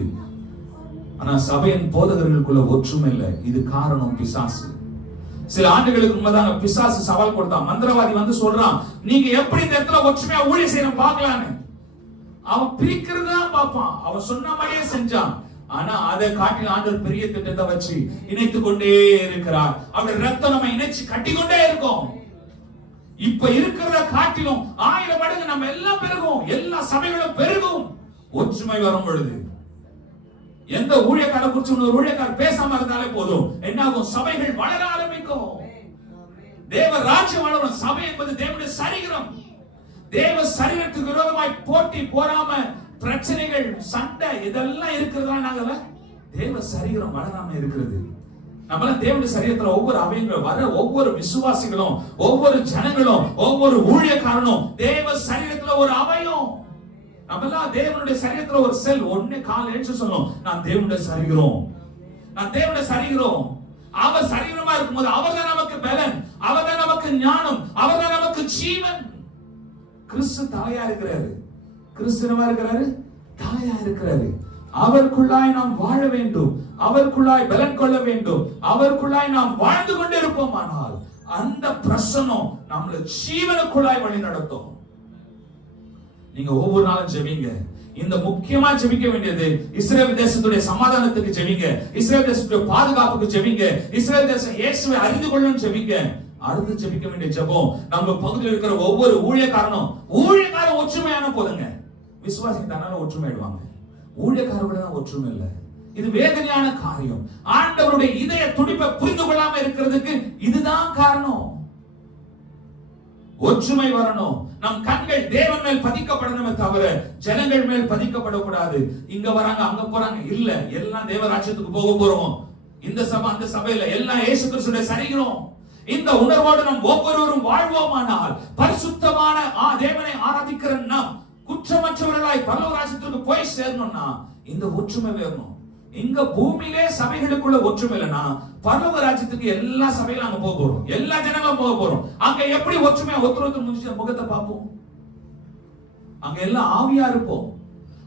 ஆனா சபையின் போதகர்களுக்குள்ள ஒற்றுமை இல்லை. இது காரணம் பிசாசு. சில ஆண்டுகளுக்கு முன்னதாக பிசாசு சவால் கொடுத்தான். மந்திரவாதி வந்து சொல்றான், நீங்க எப்படி இந்த இடத்துல ஒற்றுமையா ஊழியம் செய்யணும் பார்க்கலான்னு. அவன் பிரிக்கிறதா பார்ப்பான். அவன் சொன்ன மாதிரியே செஞ்சான். ஆனா அதை காட்டில் ஆண்டவர் பெரிய திட்டத்தை வச்சு இணைத்துக் கொண்டே இருக்கிறார். அவருடைய ரத்தம் நம்ம இணைச்சு கட்டிக்கொண்டே இருக்கும். இப்ப இருக்கிறத காட்டிலும் 1000 மடங்கு நம்ம எல்லாம் பெருகும். எல்லா சபைகளும் பெருகும். ஒற்றுமை வரும் பொழுது எந்த ஊழியக்கார குறிச்சு ஒரு ஊழியக்காரர் பேசாம இருந்தாலே போதும், என்னாகும்? சபைகள் வளர ஆரம்பிக்கும். தேவ ராஜ்யம் வளரும். சபை என்பது தேவனுடைய சரீரம். தேவ சரீரத்துக்கு விரோதமாய் போட்டி, போராம, பிரச்சனைகள், சண்டை இதெல்லாம் இருக்கிறதுனால தேவ சரீரம் வளராம இருக்கிறது. நம்மள தேவனுடைய சரீரத்துல ஒவ்வொரு அவயங்களும் வர, ஒவ்வொரு விசுவாசிகளும், ஒவ்வொரு ஜனங்களும், ஒவ்வொரு ஊழியக்காரனும் தேவ சரீரத்துல ஒரு அவயம். நம்மெல்லாம் தேவனுடைய சரீரத்துல ஒரு செல். ஒண்ணு கால் எழுந்து சொல்லணும், நான் தேவனுடைய சரீரம், நான் தேவனுடைய சரீரம். அவர் சரீரமா இருக்கும்போது அவர்தான் நமக்கு பலன், அவர்தான் நமக்கு ஞானம், அவர்தான் நமக்கு ஜீவன். கிறிஸ்து தலையா இருக்கிறாரு. கிறிஸ்துவா இருக்கிறாரு, தலையா இருக்கிறாரு. அவருக்குள்ளாய் நாம் வாழ வேண்டும், அவருக்குள்ளாய் பலன் கொள்ள வேண்டும், அவருக்குள்ளாய் நாம் வாழ்ந்து கொண்டே இருப்போமானால் அந்த பிரசன்னம் நம்மளை ஜீவனுக்குள்ளாய் வழி நடத்தும். நீங்க ஒவ்வொரு நாளும் ஜெபிங்க. இந்த முக்கியமா ஜெபிக்க வேண்டியது இஸ்ரவேல் தேசத்துடைய சமாதானத்துக்கு ஜெபிங்க, இஸ்ரவேல் தேசத்துடைய பாதுகாப்புக்கு ஜெபிங்க, இஸ்ரவேல் தேசம் இயேசுவை அறிந்து கொள்ளணும் ஜெபிங்க. அடுத்து ஜெபிக்க வேண்டிய ஜெபம், நம்ம பகுதியில் இருக்கிற ஒவ்வொரு ஊழியக்காரனும் ஒற்றுமையான போதுங்க. விசுவாசிக்கு தன்னால ஒற்றுமையிடுவாங்க, ஊழியக்காரர்களோட தான் ஒற்றுமை இல்லை. இது வேதனையான காரியம். ஆண்டவருடைய இதய துடிப்பை புரிந்து கொள்ளாம இருக்கிறதுக்கு இதுதான் காரணம். ஒற்றுமை வரணும். நம் கண்கள் தேவன் மேல் பதிக்கப்படணுமே தவிர ஜனங்கள் மேல் பதிக்கப்படக்கூடாது. இங்க வராங்க, அங்க போறாங்க இல்ல, எல்லாம் தேவராஜ்யத்துக்கு போக போறோம். இந்த சபை அந்த சபையில எல்லாம் இயேசு கிறிஸ்துவை சரிகிறோம். இந்த உணர்வோடு நாம் ஒவ்வொருவரும் வாழ்வோமானால் பரிசுத்தமான தேவனை ஆராதிக்கிற நாம் குற்றமற்றவர்களாய் பரலோக ராஜ்யத்துக்கு போய் சேரணும்னா இந்த ஒற்றுமை வேணும். இங்க பூமியிலே சபைகளுக்குள்ள ஒற்றுமை இல்லைன்னா பரலோக ராஜ்யத்துக்கு எல்லா சபையிலும் அங்க போக போறோம், எல்லா ஜனங்களும் போக போறோம். அங்க எப்படி ஒற்றுமையா ஒருத்தர் முகத்தை பார்ப்போம்? அங்க எல்லாம் ஆவியா இருப்போம்.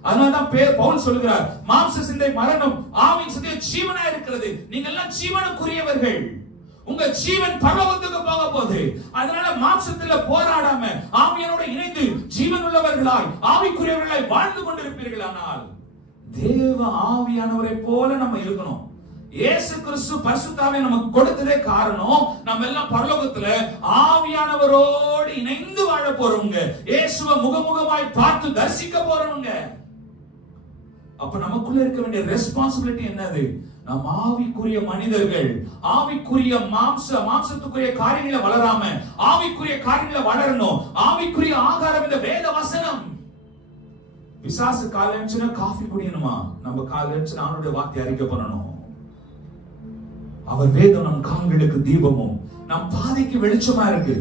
அதனாலதான் பவுல் சொல்லுகிறார், மாம்ச சிந்தை மரணம், ஆவின் சிந்தை ஜீவனா இருக்கிறது. நீங்க எல்லாம் ஜீவனுக்குரியவர்கள். உங்க ஜீவன் பரலோகத்துக்கு போக போகுது. அதனால மாம்சத்துல போராடாம ஆவியோட இணைந்து ஜீவன் உள்ளவர்களாய் ஆவிக்குரியவர்களாய் வாழ்ந்து கொண்டிருப்பீர்கள். ஆனால் தேவ ஆவியானவரை போல நம்ம இருக்கணும். இயேசு கிறிஸ்து பரிசுத்த ஆவியை நமக்கு கொடுத்ததே காரணம், நம்ம எல்லாம் பரலோகத்துல ஆவியானவரோடு இணைந்து வாழ போறவங்க, இயேசுவை முகமுகமாய் பார்த்து தரிசிக்க போறவங்க. அப்ப நமக்குள்ள இருக்க வேண்டிய ரெஸ்பான்சிபிலிட்டி என்னது? நம் ஆவிக்குரிய மனிதர்கள், ஆவிக்குரிய மாம்சத்துக்குரிய காரியங்களை வளராம ஆவிக்குரிய காரியங்களை வளரணும். ஆவிக்குரிய ஆகாரம் இந்த வேத வசனம். பிசாசு காலையில காஃபி குடிக்கணுமா? நம்ம காலையில அவனுடைய வார்த்தை அறிக்கை பண்ணணும். அவர் வேதம் நம் கால்களுக்கு தீபமும் நம் பாதைக்கு வெளிச்சமா இருக்கு.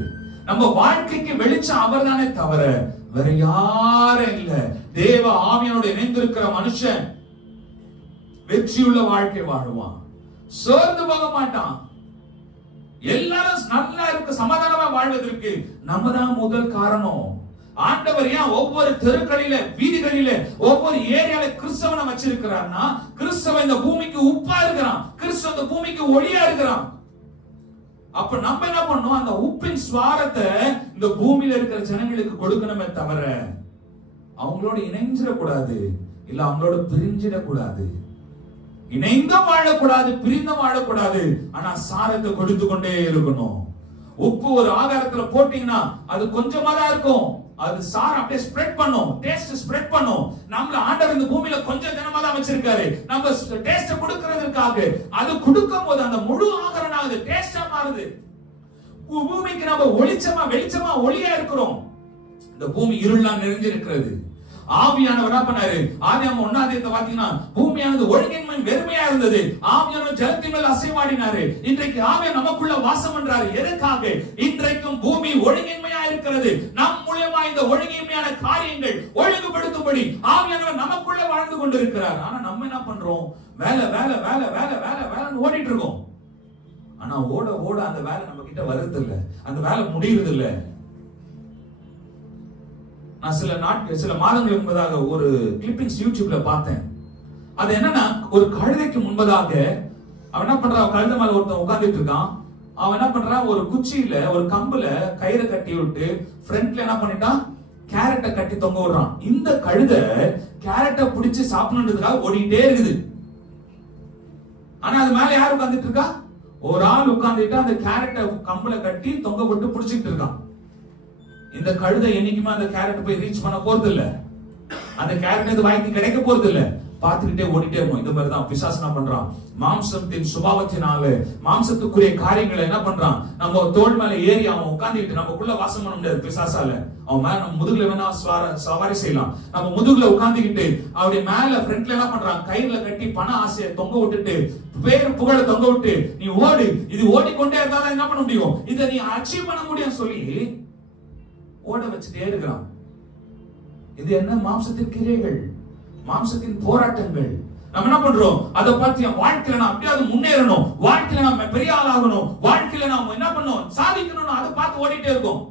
நம்ம வாழ்க்கைக்கு வெளிச்சம் அவர் தானே தவிர வேற யாரும் இல்ல. தேவ ஆவியோட இணைந்திருக்கிற மனுஷன் வெற்றியுள்ள வாழ்க்கை வாழுவான், சோர்ந்து போக மாட்டான். எல்லாரும் நல்லா இருக்க சமாதானமா வாழ்வதற்கு நம்ம தான் முதல் காரணம். ஆண்டவர் ஏன் ஒவ்வொரு தெருக்களில வீதிகளில ஒவ்வொரு ஏரியால கிறிஸ்தவனை வச்சிருக்கிறார்னா, கிறிஸ்தவன் இந்த பூமிக்கு உப்பா இருக்கிறான், கிறிஸ்தவன் இந்த பூமிக்கு ஒளியா இருக்கிறான். அப்ப நம்ம என்ன பண்ணோம், அந்த உப்பின் சுவாரத்தை இந்த பூமியில இருக்கிற ஜனங்களுக்கு கொடுக்கணுமே தவிர அவங்களோட இணைஞ்சிடக்கூடாது, இல்ல அவங்களோட பிரிஞ்சிடக்கூடாது. இணைந்தும் வாழக்கூடாது, பிரிந்தும் வாழக்கூடாது. ஆனா சாரத்தை கொடுத்து கொண்டே இருக்கணும். உப்பு ஒரு ஆகாரத்துல போட்டீங்கன்னா அது கொஞ்சமா தான் இருக்கும், அது சார் அப்படியே ஸ்ப்ரெட் பண்ணும், டேஸ்ட் ஸ்ப்ரெட் பண்ணும். நம்மள ஆண்டவர் இந்த பூமியில கொஞ்சம் ஜனமா தான் வச்சிருக்காரு, நம்ம டேஸ்ட் கொடுக்கிறதுக்காக. அது கொடுக்கும் போது அந்த முழு ஆகாரம் ஆகுது, டேஸ்டா மாறுது. பூமிக்கு நம்ம வெளிச்சமா ஒளியா இருக்கிறோம். இந்த பூமி இருளா நிறைஞ்சிருக்கிறது. ஆவியானவர் என்ன பண்ணாரு, ஆதியாகமம் 1 அதிகாரத்தை பாத்தீங்கன்னா பூமியானது ஒழுங்கின்மை வெறுமையா இருந்தது, ஆவியானவர் ஜலத்தின் மேல் அசைவாடினாரு. இன்றைக்கு ஆவியானவர் நமக்குள்ள வாசம் பண்றாரு. எதற்காக? இன்றைக்கும் பூமி ஒழுங்கின்மையா இருக்கிறது. நம் மூலமா இந்த ஒழுங்கின்மையான காரியங்கள் ஒழுங்குபடுத்தும்படி ஆவியானவர் நமக்குள்ள வாழ்ந்து கொண்டிருக்கிறார். ஆனா நம்ம என்ன பண்றோம், வேலை வேலை வேலை வேலை வேலை வேலைன்னு ஓடிட்டு இருக்கோம். ஆனா ஓட ஓட அந்த வேலை நம்ம கிட்ட வருது இல்ல, அந்த வேலை முடியுறது இல்ல. நான் சில மாதங்களுக்கு முன்பதாக ஒரு கிளிப்பிங்ஸ் யூடியூப்ல பார்த்தேன். அது என்னன்னா, ஒரு கழுதைக்கு முன்பதாக அவன் என்ன பண்றான், கழுதை மேல ஒருத்தன் உட்கார்ந்துட்டு இருக்கான். அவன் என்ன பண்றான், ஒரு குச்சியில ஒரு கம்புல கயிறை கட்டி விட்டு ஃப்ரண்ட்ல என்ன பண்ணிட்டான், கேரட்டை கட்டி தொங்க விடுறான். இந்த கழுதை கேரட்டை பிடிச்சு சாப்பிடணுன்றதுக்காக ஓடிட்டே இருக்குது. ஆனா அது மேல யார் உட்கார்ந்துட்டு இருக்கா, ஒரு ஆள் உட்கார்ந்துட்டு அந்த கேரட்டை கம்புல கட்டி தொங்க விட்டு பிடிச்சிட்டு இருக்கான். இந்த கழுதை என்னைக்குமே அந்த கேரட் போய் ரீச் பண்ண போறது இல்ல, அந்த கேரட் வாய்க்கு கிடைக்க போறது இல்ல. பார்த்துக்கிட்டே ஓடிட்டே இருக்கும். இந்த மாதிரிதான் பிசாசு என்ன பண்றான், மாம்சத்தின் சுபாவத்தினால மாம்சத்துக்குரிய காரியங்களை என்ன பண்றான், நம்ம தோல் மேல ஏறி அவன் உட்கார்ந்துட்டு நமக்குள்ள வாசம் பண்ண முடியாது பிசாசால. அவன் மேல நம்ம முதுகுல வேணா சவாரி செய்யலாம். நம்ம முதுகுல உட்கார்ந்துக்கிட்டு அவருடைய மேல ஃப்ரண்ட்ல என்ன பண்றான், கயிறுல கட்டி பண ஆசையை தொங்க விட்டுட்டு பேர் புகழ தொங்க விட்டு நீ ஓடு, இது ஓடிக்கொண்டே இருந்தாலும் என்ன பண்ண முடியும், இதை நீ அச்சீவ் பண்ண முடியும் சொல்லி ஓட வச்சுட்டே இருக்கிறான். இது என்ன, மாம்சத்தின் கிரைகள், மாம்சத்தின் போராட்டங்கள். நம்ம என்ன பண்றோம், அதை பார்த்து என் வாழ்க்கையில நான் அப்படியாவது முன்னேறணும், வாழ்க்கையில நம்ம பெரிய ஆளாகணும், வாழ்க்கையில நாம என்ன பண்ணணும், சாதிக்கணும், அதை பார்த்து ஓடிட்டே இருக்கோம்.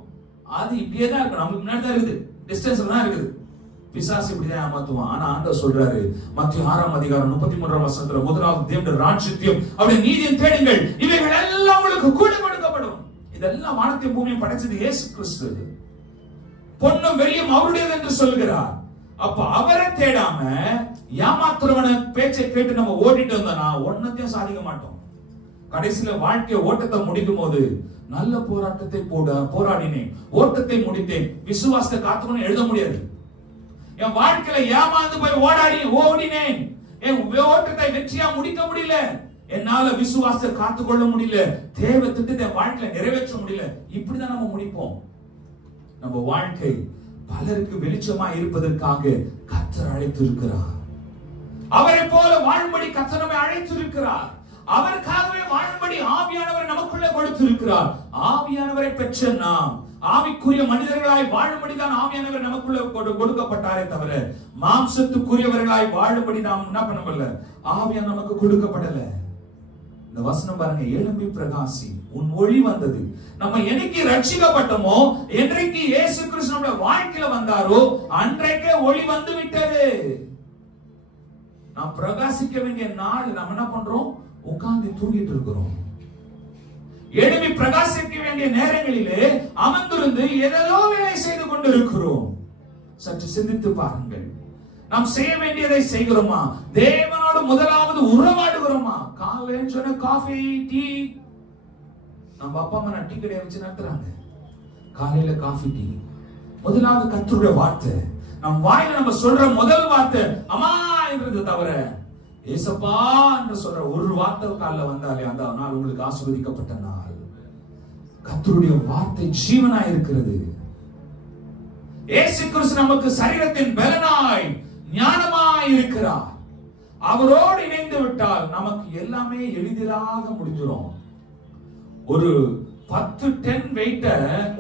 அது இப்படியே தான் இருக்கு, நமக்கு முன்னாடி தான் இருக்குது, டிஸ்டன்ஸ்ல தான் இருக்குது. பிசாசு இப்படிதான் ஏமாத்துவான். ஆனா ஆண்டவர் சொல்றாரு, மத்திய 6 அதிகாரம் 33 வசனத்துல, முதலாவது தேவனுடைய ராஜ்யத்தையும் அவருடைய நீதியையும் தேடுங்கள், இவைகள் எல்லாம் உங்களுக்கு கூட கொடுக்கப்படும். இதெல்லாம் வானத்தையும் பூமியும் படைச்சது இயேசு கிறிஸ்து. பொன்னும் வெள்ளியும் அவருடையது என்று சொல்கிறார். அப்ப அவரை தேடாம ஏமாத்துறவன பேச்சை கேட்டு நம்ம ஓடிட்டு வந்தோம்னா ஒன்னத்தையும் சாதிக்க மாட்டோம். கடைசியில வாழ்க்கை ஓட்டத்தை முடிக்கும் போது, நல்ல போராட்டத்தை போராடினேன், ஓட்டத்தை முடித்தேன், விசுவாசத்தை காத்துக்கணும் எழுத முடியாது. என் வாழ்க்கையில ஏமாந்து போய் ஓடினேன், என் ஓட்டத்தை வெற்றியா முடிக்க முடியல, என்னால விசுவாசத்தை காத்துக்கொள்ள முடியல, தேவ திட்டத்தை என் வாழ்க்கையில நிறைவேற்ற முடியல. இப்படிதான் நம்ம முடிப்போம். நம்ம வாழ்க்கை பலருக்கு வெளிச்சமா இருப்பதற்காக கர்த்தர் அழைத்திருக்கிறார். அவரை போல வாழும்படி கர்த்தர் நம்மை அழைத்திருக்கிறார். அவருக்காகவே வாழும்படி ஆவியானவர் நமக்குள்ள கொடுத்திருக்கிறார். ஆவியானவரை பெற்ற நாம் ஆவிக்குரிய மனிதர்களாய் வாழும்படிதான் ஆவியானவர் நமக்குள்ள கொடுக்கப்பட்டாரே தவிர மாம்சத்துக்குரியவர்களாய் வாழும்படி நாம் என்ன பண்ணல, ஆவியானவர் நமக்கு கொடுக்கப்படல. இந்த வசனம் பாருங்க, எழும்பி பிரகாசி, உன் ஒளி வந்தது. நம்ம என்னைக்கு ரட்சிக்கப்பட்டோமோ, என்றைக்கு இயேசு கிறிஸ்து நம்முடைய வாழ்க்கையில வந்தாரோ, அன்றைக்கே ஒளி வந்து விட்டது. நாம் பிரகாசிக்க வேண்டிய நாள் நம்ம என்ன பண்றோம், உட்கார்ந்து தூங்கிட்டு இருக்கிறோம். எழும்பி பிரகாசிக்க வேண்டிய நேரங்களிலே அமர்ந்திருந்து ஏதோ வேலை செய்து கொண்டு இருக்கிறோம். சற்று சிந்தித்து பாருங்கள். நாம் செய்ய வேண்டியதை செய்கிறோமா, தேவனோடு முதலாவது உறவாடுகிறோமா? காலையில சொன்ன காஃபி டீ, நம்ம அப்பா அம்மா டீ கடையை வச்சு நடத்துறாங்க. காலையில காஃபி டீ, முதலாவது கர்த்தருடைய வார்த்தை. நம் வாயில நம்ம சொல்ற முதல் வார்த்தை அம்மா என்றது தவிர ஏசப்பா என்று சொல்ற ஒரு வார்த்தை காலைல வந்தாலே அந்த நாள் உங்களுக்கு ஆசீர்வதிக்கப்பட்ட நாள். கர்த்தருடைய வார்த்தை ஜீவனா இருக்கிறது. இயேசு கிறிஸ்து நமக்கு சரீரத்தின் பலனாய் ஞானமாய் இருக்கிறார். அவரோடு இணைந்து விட்டால் நமக்கு எல்லாமே எளிதாக முடிஞ்சிடும். ஒரு 10 வெயிட்ட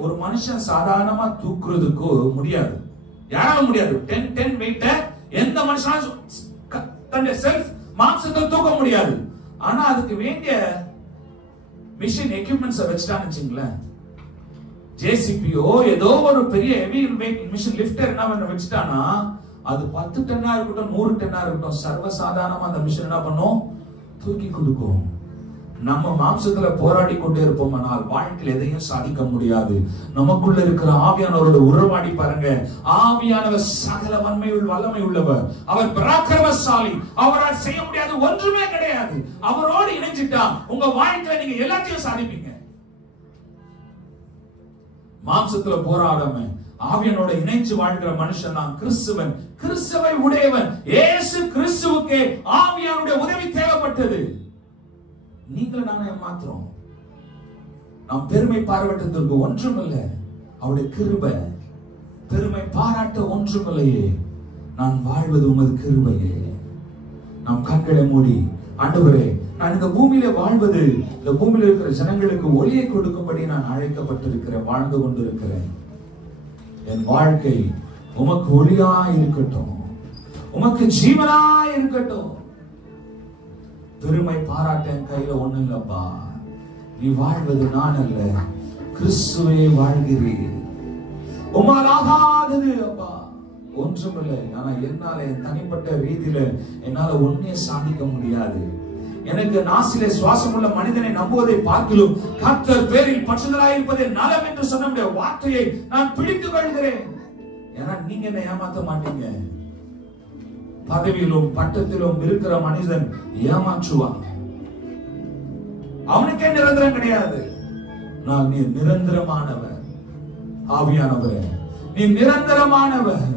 ஒரு மனுஷன் சாதாரணமா தூக்குறதுக்கு முடியாது, யாரால முடியாது. 10 வெயிட்ட எந்த மனுஷனாலும் தன்னுடைய செல்ஃப் மாம்சத்தை தூக்க முடியாது. ஆனா அதுக்கு வேண்டிய மிஷின் எக்யூப்மெண்ட்ஸ் வச்சுட்டான்னு வச்சுங்களேன், ஜேசிபியோ ஏதோ ஒரு பெரிய ஹெவி மிஷின் லிஃப்டர் என்ன வச்சுட்டானா, அது 10 டன்னா இருக்கட்டும் 100 டன்னா இருக்கட்டும், சர்வசாதாரணமா அந்த மிஷின் என்ன பண்ணும், தூக்கி கொடுக்கும். நம்ம மாம்சத்துல போராடி கொண்டே இருப்போம், ஆனால் வாழ்க்கையில் எதையும் சாதிக்க முடியாது. நமக்குள்ள இருக்கிற ஆவியானவரோட உறவாடி பாருங்க. ஆவியானவர் சகல வல்லமை உள்ளவர், அவர் பராக்கிரமசாலி, அவரால் செய்ய முடியாது ஒன்றுமே கிடையாது. அவரோடு இணைஞ்சிட்டா உங்க வாழ்க்கையில நீங்க எல்லாத்தையும் சாதிப்பீங்க. மாம்சத்துல போராடாம ஆவியானோட இணைஞ்சு வாழ்கிற மனுஷன் தான் கிறிஸ்துவன், கிறிஸ்துவை உடையவன். இயேசு கிறிஸ்துவுக்கு ஆவியானுடைய உதவி தேவைப்பட்டது. நீங்களும் நானே மாத்திரம் நாம் பெருமை பாராட்டுவதற்கு ஒன்றுமில்லை, அவருடைய கிருபை. பெருமை பாராட்ட ஒன்றுமில்லையே, நான் வாழ்வது உமது கிருபையே. நாம் கண்களை மூடி, ஆண்டவரே நான் இந்த பூமியில வாழ்வது இந்த பூமியில இருக்கிற ஜனங்களுக்கு ஒளியை கொடுக்கும்படி நான் அழைக்கப்பட்டிருக்கிறேன், வாழ்ந்து கொண்டிருக்கிறேன். என் வாழ்க்கை உமக்கு ஒளியாய் இருக்கட்டும், உமக்கு ஜீவனாய் இருக்கட்டும். பெருமை பாராட்ட என் கையில ஒண்ணு இல்லப்பா. நீ வாழ்வது நான் அல்ல, கிறிஸ்துவே வாழ்கிறீர். உம்மால் ஆகாதது அப்பா ஒன்றுமில்லை. ஆனா என்னால என் தனிப்பட்ட ரீதியில என்னால ஒன்னே சாதிக்க முடியாது. எனக்கு நாசிலே சுவாசம் உள்ள மனிதனை நம்புவதை பார்க்கிலும் கர்த்தர் பேரில் பற்றுதலாய் இருப்பதே நலம் என்று சொன்ன வார்த்தையை நான் பிடித்துக் கொள்கிறேன். ஏன்னா நீங்க என்ன ஏமாத்த மாட்டீங்க. பதவியிலும் பட்டத்திலும் இருக்கிற மனிதன் ஏமாற்றுவான், அவனுக்கே நிரந்தரம் கிடையாது. நான் நீ நிரந்தரமானவர், ஆவியானவர் நீ நிரந்தரமானவர்,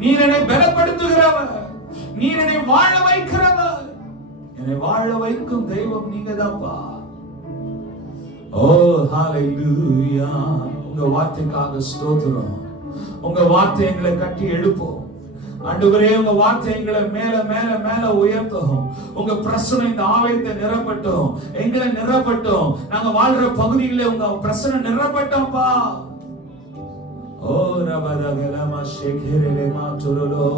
நீர் என்னை பலப்படுத்துகிறவர், நீர் என்னை வாழ வைக்கிறவர். என்னை வாழ வைக்கும் தெய்வம் நீங்க தான்ப்பா. ஓ ஹalleluya. உங்க வார்த்தைக்காக ஸ்தோத்திரம். உங்க வார்த்தை எங்களை கட்டி எழுப்போம் ஆண்டவரே. உங்க வார்த்தை எங்களை மேல மேல மேல உயர்த்தும். உங்க பிரசன்னம் இந்த ஆலயத்தை நிரப்பட்டும், எங்களை நிரப்பட்டும். நாங்க வாழ்ற பகுதியில உங்க பிரசன்னம் நிரப்பட்டோம்ப்பா. ஓ ரபதகலமா ஷேகரே மாதுரலோ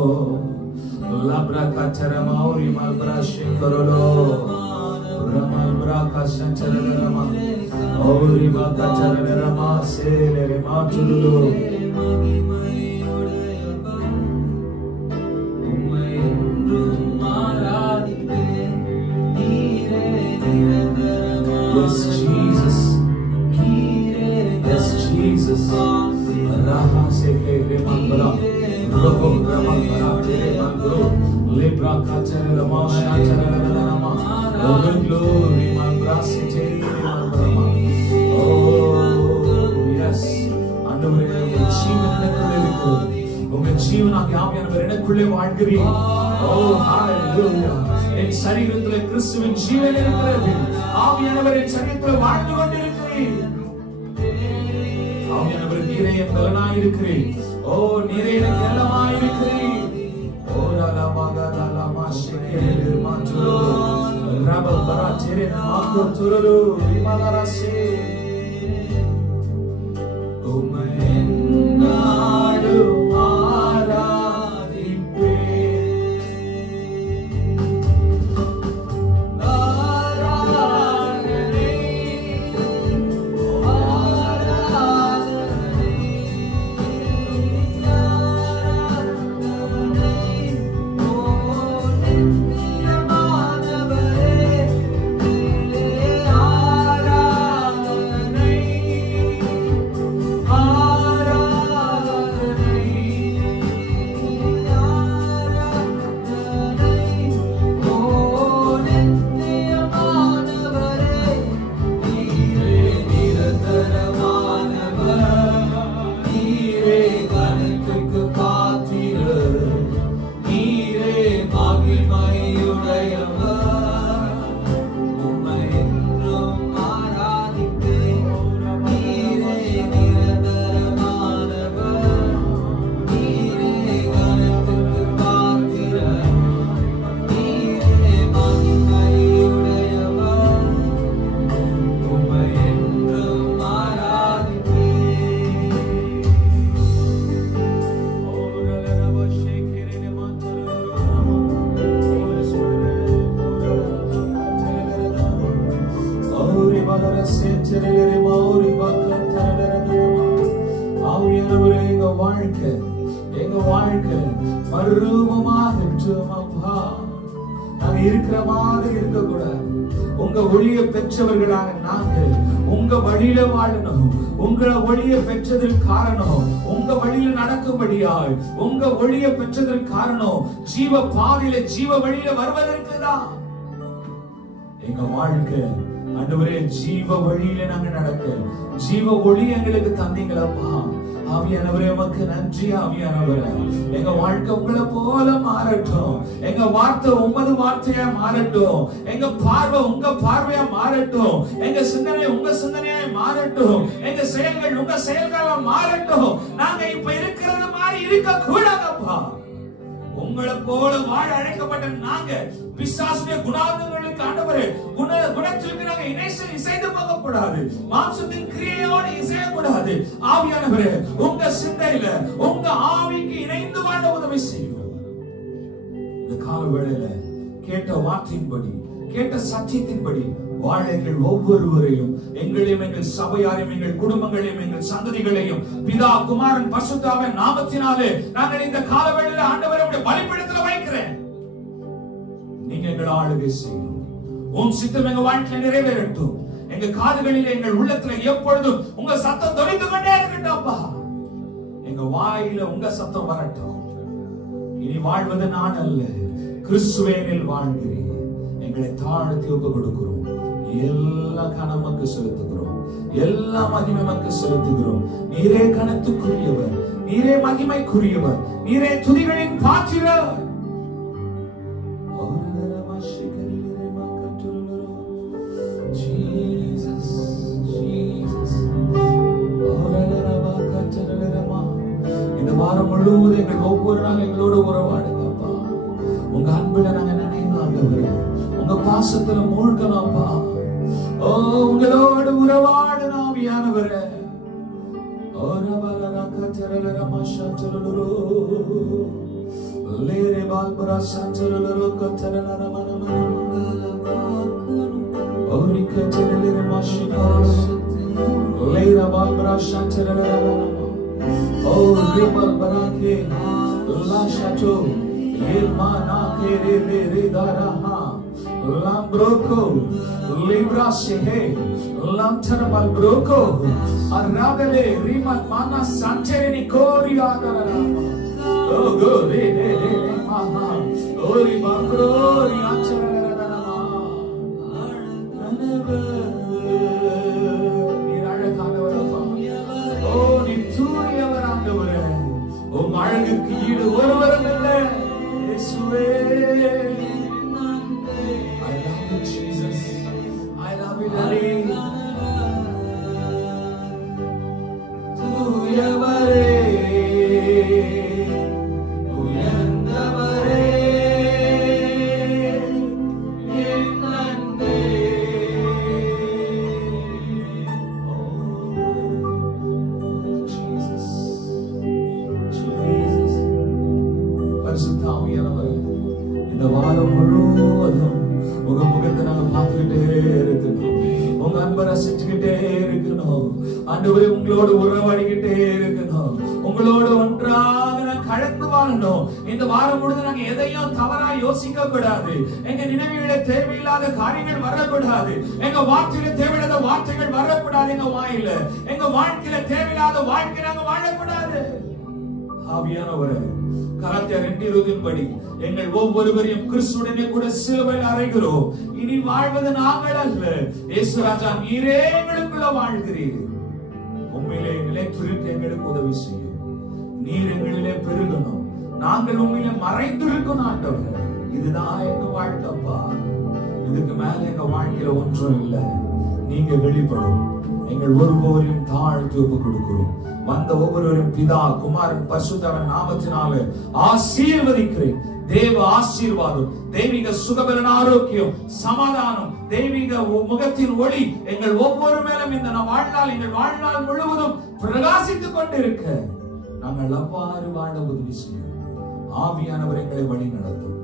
லப்ரா கச்சரமா ஓரி மல்பரா ஷேகரலோ ரமல்பரா கச்சரலமா ஓரி மா கச்சரலமா சேலரே மாதுரலோ. Yes, Jesus. Yes, Jesus. Raha seke remambra, roho remambra, remambro, lebra kachere lama, kachere lama, oh glory, mambra seke remambra. Oh yes, ஆண்டவரே உங்க ஜீவன் எனக்குள்ளே இருக்கிறது. உங்க ஜீவனாகிய ஆவியானவர் எனக்குள்ளே வாழ்கிறீர். Oh hallelujah. என் சரீரத்திலே கிறிஸ்துவின் ஜீவன் இருக்கிறது. ஆவியானவர் என் சரீரத்தில் வாழ்ந்து கொண்டிருக்கிறீர். ஆவியானவர் நீரே என் பலனாய் இருக்கிறீர். ஓ நீரே எனக்கு எல்லாமாய் இருக்கிறீர். ஓ லாலமாகா லாலமா ஷேகே மாதுரோ ரபல் பரா தெரே மாகோ துரலு ரிமலரசே. உம்மை நாடு வாழ்க்கை மறுரூபமாகட்டும் அப்பா. நாங்க இருக்கிற மாதிரி இருக்கக்கூடாது. உங்க ஒளியை பெற்றவர்களாக நாங்க உங்க வழியில வாழணும். உங்க ஒளியை பெற்றதற்கு காரணம், உங்க வழியில நடக்கும்படியாய் உங்க ஒளியை பெற்றதற்கு காரணம் ஜீவ பாதையில ஜீவ வழியில வருவதற்கு தான். எங்க வாழ்க்கை ஆண்டவரே ஜீவ வழியில நாங்க நடக்க ஜீவ ஒளி எங்களுக்கு தந்தீங்களப்பா. ஆவியானவரே உமக்கு நன்றி. ஆவியானவரே எங்க வாழ்க்கை உங்களை போல மாறட்டும். எங்க வார்த்தை உமது வார்த்தையா மாறட்டும். எங்க பார்வை உங்க பார்வையா மாறட்டும். எங்க சிந்தனை உங்க சிந்தனையா மாறட்டும். எங்க செயல்கள் உங்க செயல்களா மாறட்டும். நாங்க இப்ப இருக்கிறது மாதிரி இருக்க கூடாதப்பா. உங்களை போல வாழ அழைக்கப்பட்ட நாங்க பிசாசுடைய குணாதிசயங்களுக்கு ஆண்டவரே குணத்திற்கு நாங்க இசைந்து போக கூடாது. மாம்சத்தின் கிரியையோடு இசையக்கூடாது. ஆவியானவரே உங்க சிந்தையில உங்க ஆவிக்கு இணைந்து வாழ உதவி செய்யும். இந்த கால வேளையில கேட்ட வார்த்தையின்படி கேட்ட சத்தியத்தின்படி வாழ எங்கள் ஒவ்வொருவரையும், எங்களையும், எங்கள் சபையாரையும், எங்கள் குடும்பங்களையும், எங்கள் சந்ததிகளையும் பிதா குமாரன் பரிசுத்தாவின் நாமத்தினாலே நாங்கள் இந்த காலவேளையில ஆண்டவரே உம்முடைய பலிபீடத்தில் வைக்கிறேன். நீங்க எங்களை ஆளுகை செய்யணும். உம் சித்தம் எங்க வாழ்க்கையில நிறைவேறட்டும். எங்க காதுகளில் எங்கள் உள்ளத்துல எப்பொழுதும் உங்க சத்தம் தொலைந்து கொண்டே இருக்கட்டும் அப்பா. எங்க வாயில உங்க சத்தம் வரட்டும். இனி வாழ்வது நான் அல்ல, கிறிஸ்துவேனில் வாழ்கிறேன். எங்களை தாழ்த்தி ஒப்பு கொடுக்கிறோம். எல்லா கனமக்கு செலுத்துகிறோம். எல்லா மகிமைக்கு செலுத்துகிறோம். நீரே கனத்துக்குரியவர், நீரே மகிமைக்குரியவர், நீரே துதிகளின் பாத்திரர். இந்த வாரம் முழுவதும் எங்கள் ஒவ்வொரு நாள் எங்களோடு உறவாடுங்கப்பா. உங்க அன்புல நாங்க நினைவு ஆண்டவரே, உங்க பாசத்துல மூழ்கலாம்ப்பா. ஓ உங்களோடு உறவாடு ஆவியானவரே. Lambroco, Libra Sehe, Lantarabal Broco, Aragale, Riman Mana Sancherini Coriana. Oh, go, re, Maha, Ori Bangrori, Antarana. Oh, Nituya Varandavare, Oh, Maragaki, Orvaramele, Esue. Jesus, I love you, Daddy. இந்த வாரம் முழுவதும் உங்க முகத்தை நாங்க பார்த்துக்கிட்டே இருக்கணும். உங்க அன்பை ரசிச்சுக்கிட்டே இருக்கணும். ஆண்டவரே உங்களோடு உறவாடிக்கிட்டே இருக்கணும். உங்களோடு ஒன்றாக நான் கலந்து வாழணும். இந்த வாரம் முழுவதும் நாங்க எதையும் தவறா யோசிக்க கூடாது. எங்க நினைவுகள தேவையில்லாத காரியங்கள் வரக்கூடாது. எங்க வார்த்தையில தேவையில்லாத வார்த்தைகள் வரக்கூடாது. எங்க வாயில எங்க வாழ்க்கையில தேவையில்லாத வாழ்க்கை நாங்க வாழக்கூடாது. ஆவியானவரே, கலாத்தியர் 2:20 படி எங்கள் ஒவ்வொருவரையும் கிறிஸ்துவுடனே கூட சிலுவையில் அறைகிறோம். இனி வாழ்வது நாங்கள் அல்ல, இயேசு ராஜா நீரே எங்களுக்குள்ள வாழ்கிறீர். உண்மையிலே நிலைத்திருக்க எங்களுக்கு உதவி செய்யும். நீர் எங்களிலே பெருகணும். நாங்கள் உண்மையிலே மறைந்திருக்கணும் ஆண்டவரே. இதுதான் எங்க வாழ்க்கைப்பா. இதுக்கு மேல எங்க வாழ்க்கையில ஒன்றும் இல்லை. நீங்க வெளிப்படும். எங்கள் ஒருவரையும் தாழ்த்தி ஒப்பு கொடுக்கிறோம். வந்த ஒவ்வொருவரும் பிதா குமாரன் பரிசுத்தவின் நாமத்தினாலே ஆசீர்வதிக்கிறேன். தேவ ஆசீர்வாதம், தெய்வீக சுகபலன், ஆரோக்கியம், சமாதானம், தெய்வீக முகத்தின் ஒளி எங்கள் ஒவ்வொரு மேலும் இந்த வாழ்நாள் எங்கள் வாழ்நாள் முழுவதும் பிரகாசித்துக் கொண்டிருக்க நாங்கள் அவ்வாறு வாழ உதவி செய்யும். ஆவியானவர் எங்களை வழி நடத்தும்.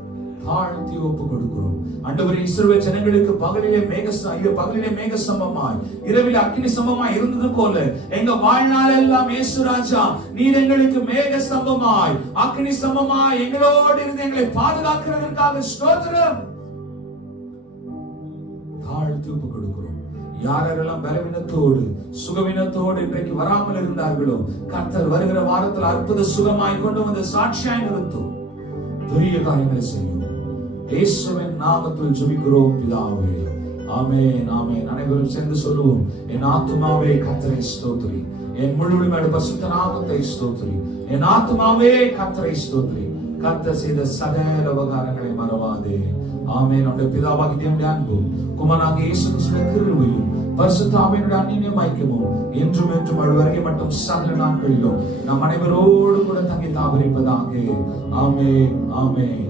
தாழ்த்தி ஒப்பு கொடுக்கிறோம். ஆண்டவரே, இஸ்ரவேல் ஜனங்களுக்கு பகலிலே மேக சம்பமாய் இரவில் அக்கினி சம்பமாய் இருந்தது போல எங்க வாழ்நாள் எல்லாம் இயேசு ராஜா நீர் எங்களுக்கு மேக சம்பமாய் அக்கினி சம்பமாய் எங்களோடு இருந்து எங்களை பாதுகாக்கிறதற்காக ஸ்தோத்திரம். தாழ்த்தி ஒப்பு கொடுக்கிறோம். யாரெல்லாம் பலவீனத்தோடு சுகவீனத்தோடு இன்றைக்கு வராமல் இருந்தார்களோ, கர்த்தர் வருகிற வாரத்தில் அற்புத சுகமாய் கொண்டு வந்து சாட்சியாய் நிறுத்தும். பெரிய காரியங்களை செய்யும். இயேசுவின் நாமத்தில் ஜெபிக்கிறோம் பிதாவே. ஆமென், ஆமென். அனைவரும் சேர்ந்து சொல்லுவோம். என் ஆத்துமாவே கர்த்தரை ஸ்தோத்திரி, என் முழுமையோட பரிசுத்த நாமத்தை ஸ்தோத்திரி. என் ஆத்துமாவே கர்த்தரை ஸ்தோத்திரி, கர்த்தர் செய்த சகல உபகாரங்களை மறவாதே. ஆமென். நம்முடைய பிதாவாகிய தேவனுடைய அன்பும் குமாரனாகிய இயேசு கிறிஸ்துவின் கிருபையும் பரிசுத்த ஆவியானவருடைய அந்நிய ஐக்கியமும் என்றும் என்றும் வரை மட்டும் சகல நாட்களிலும் நம் அனைவரோடு கூட தங்கி தாபரிப்பதாக. ஆமென், ஆமென்.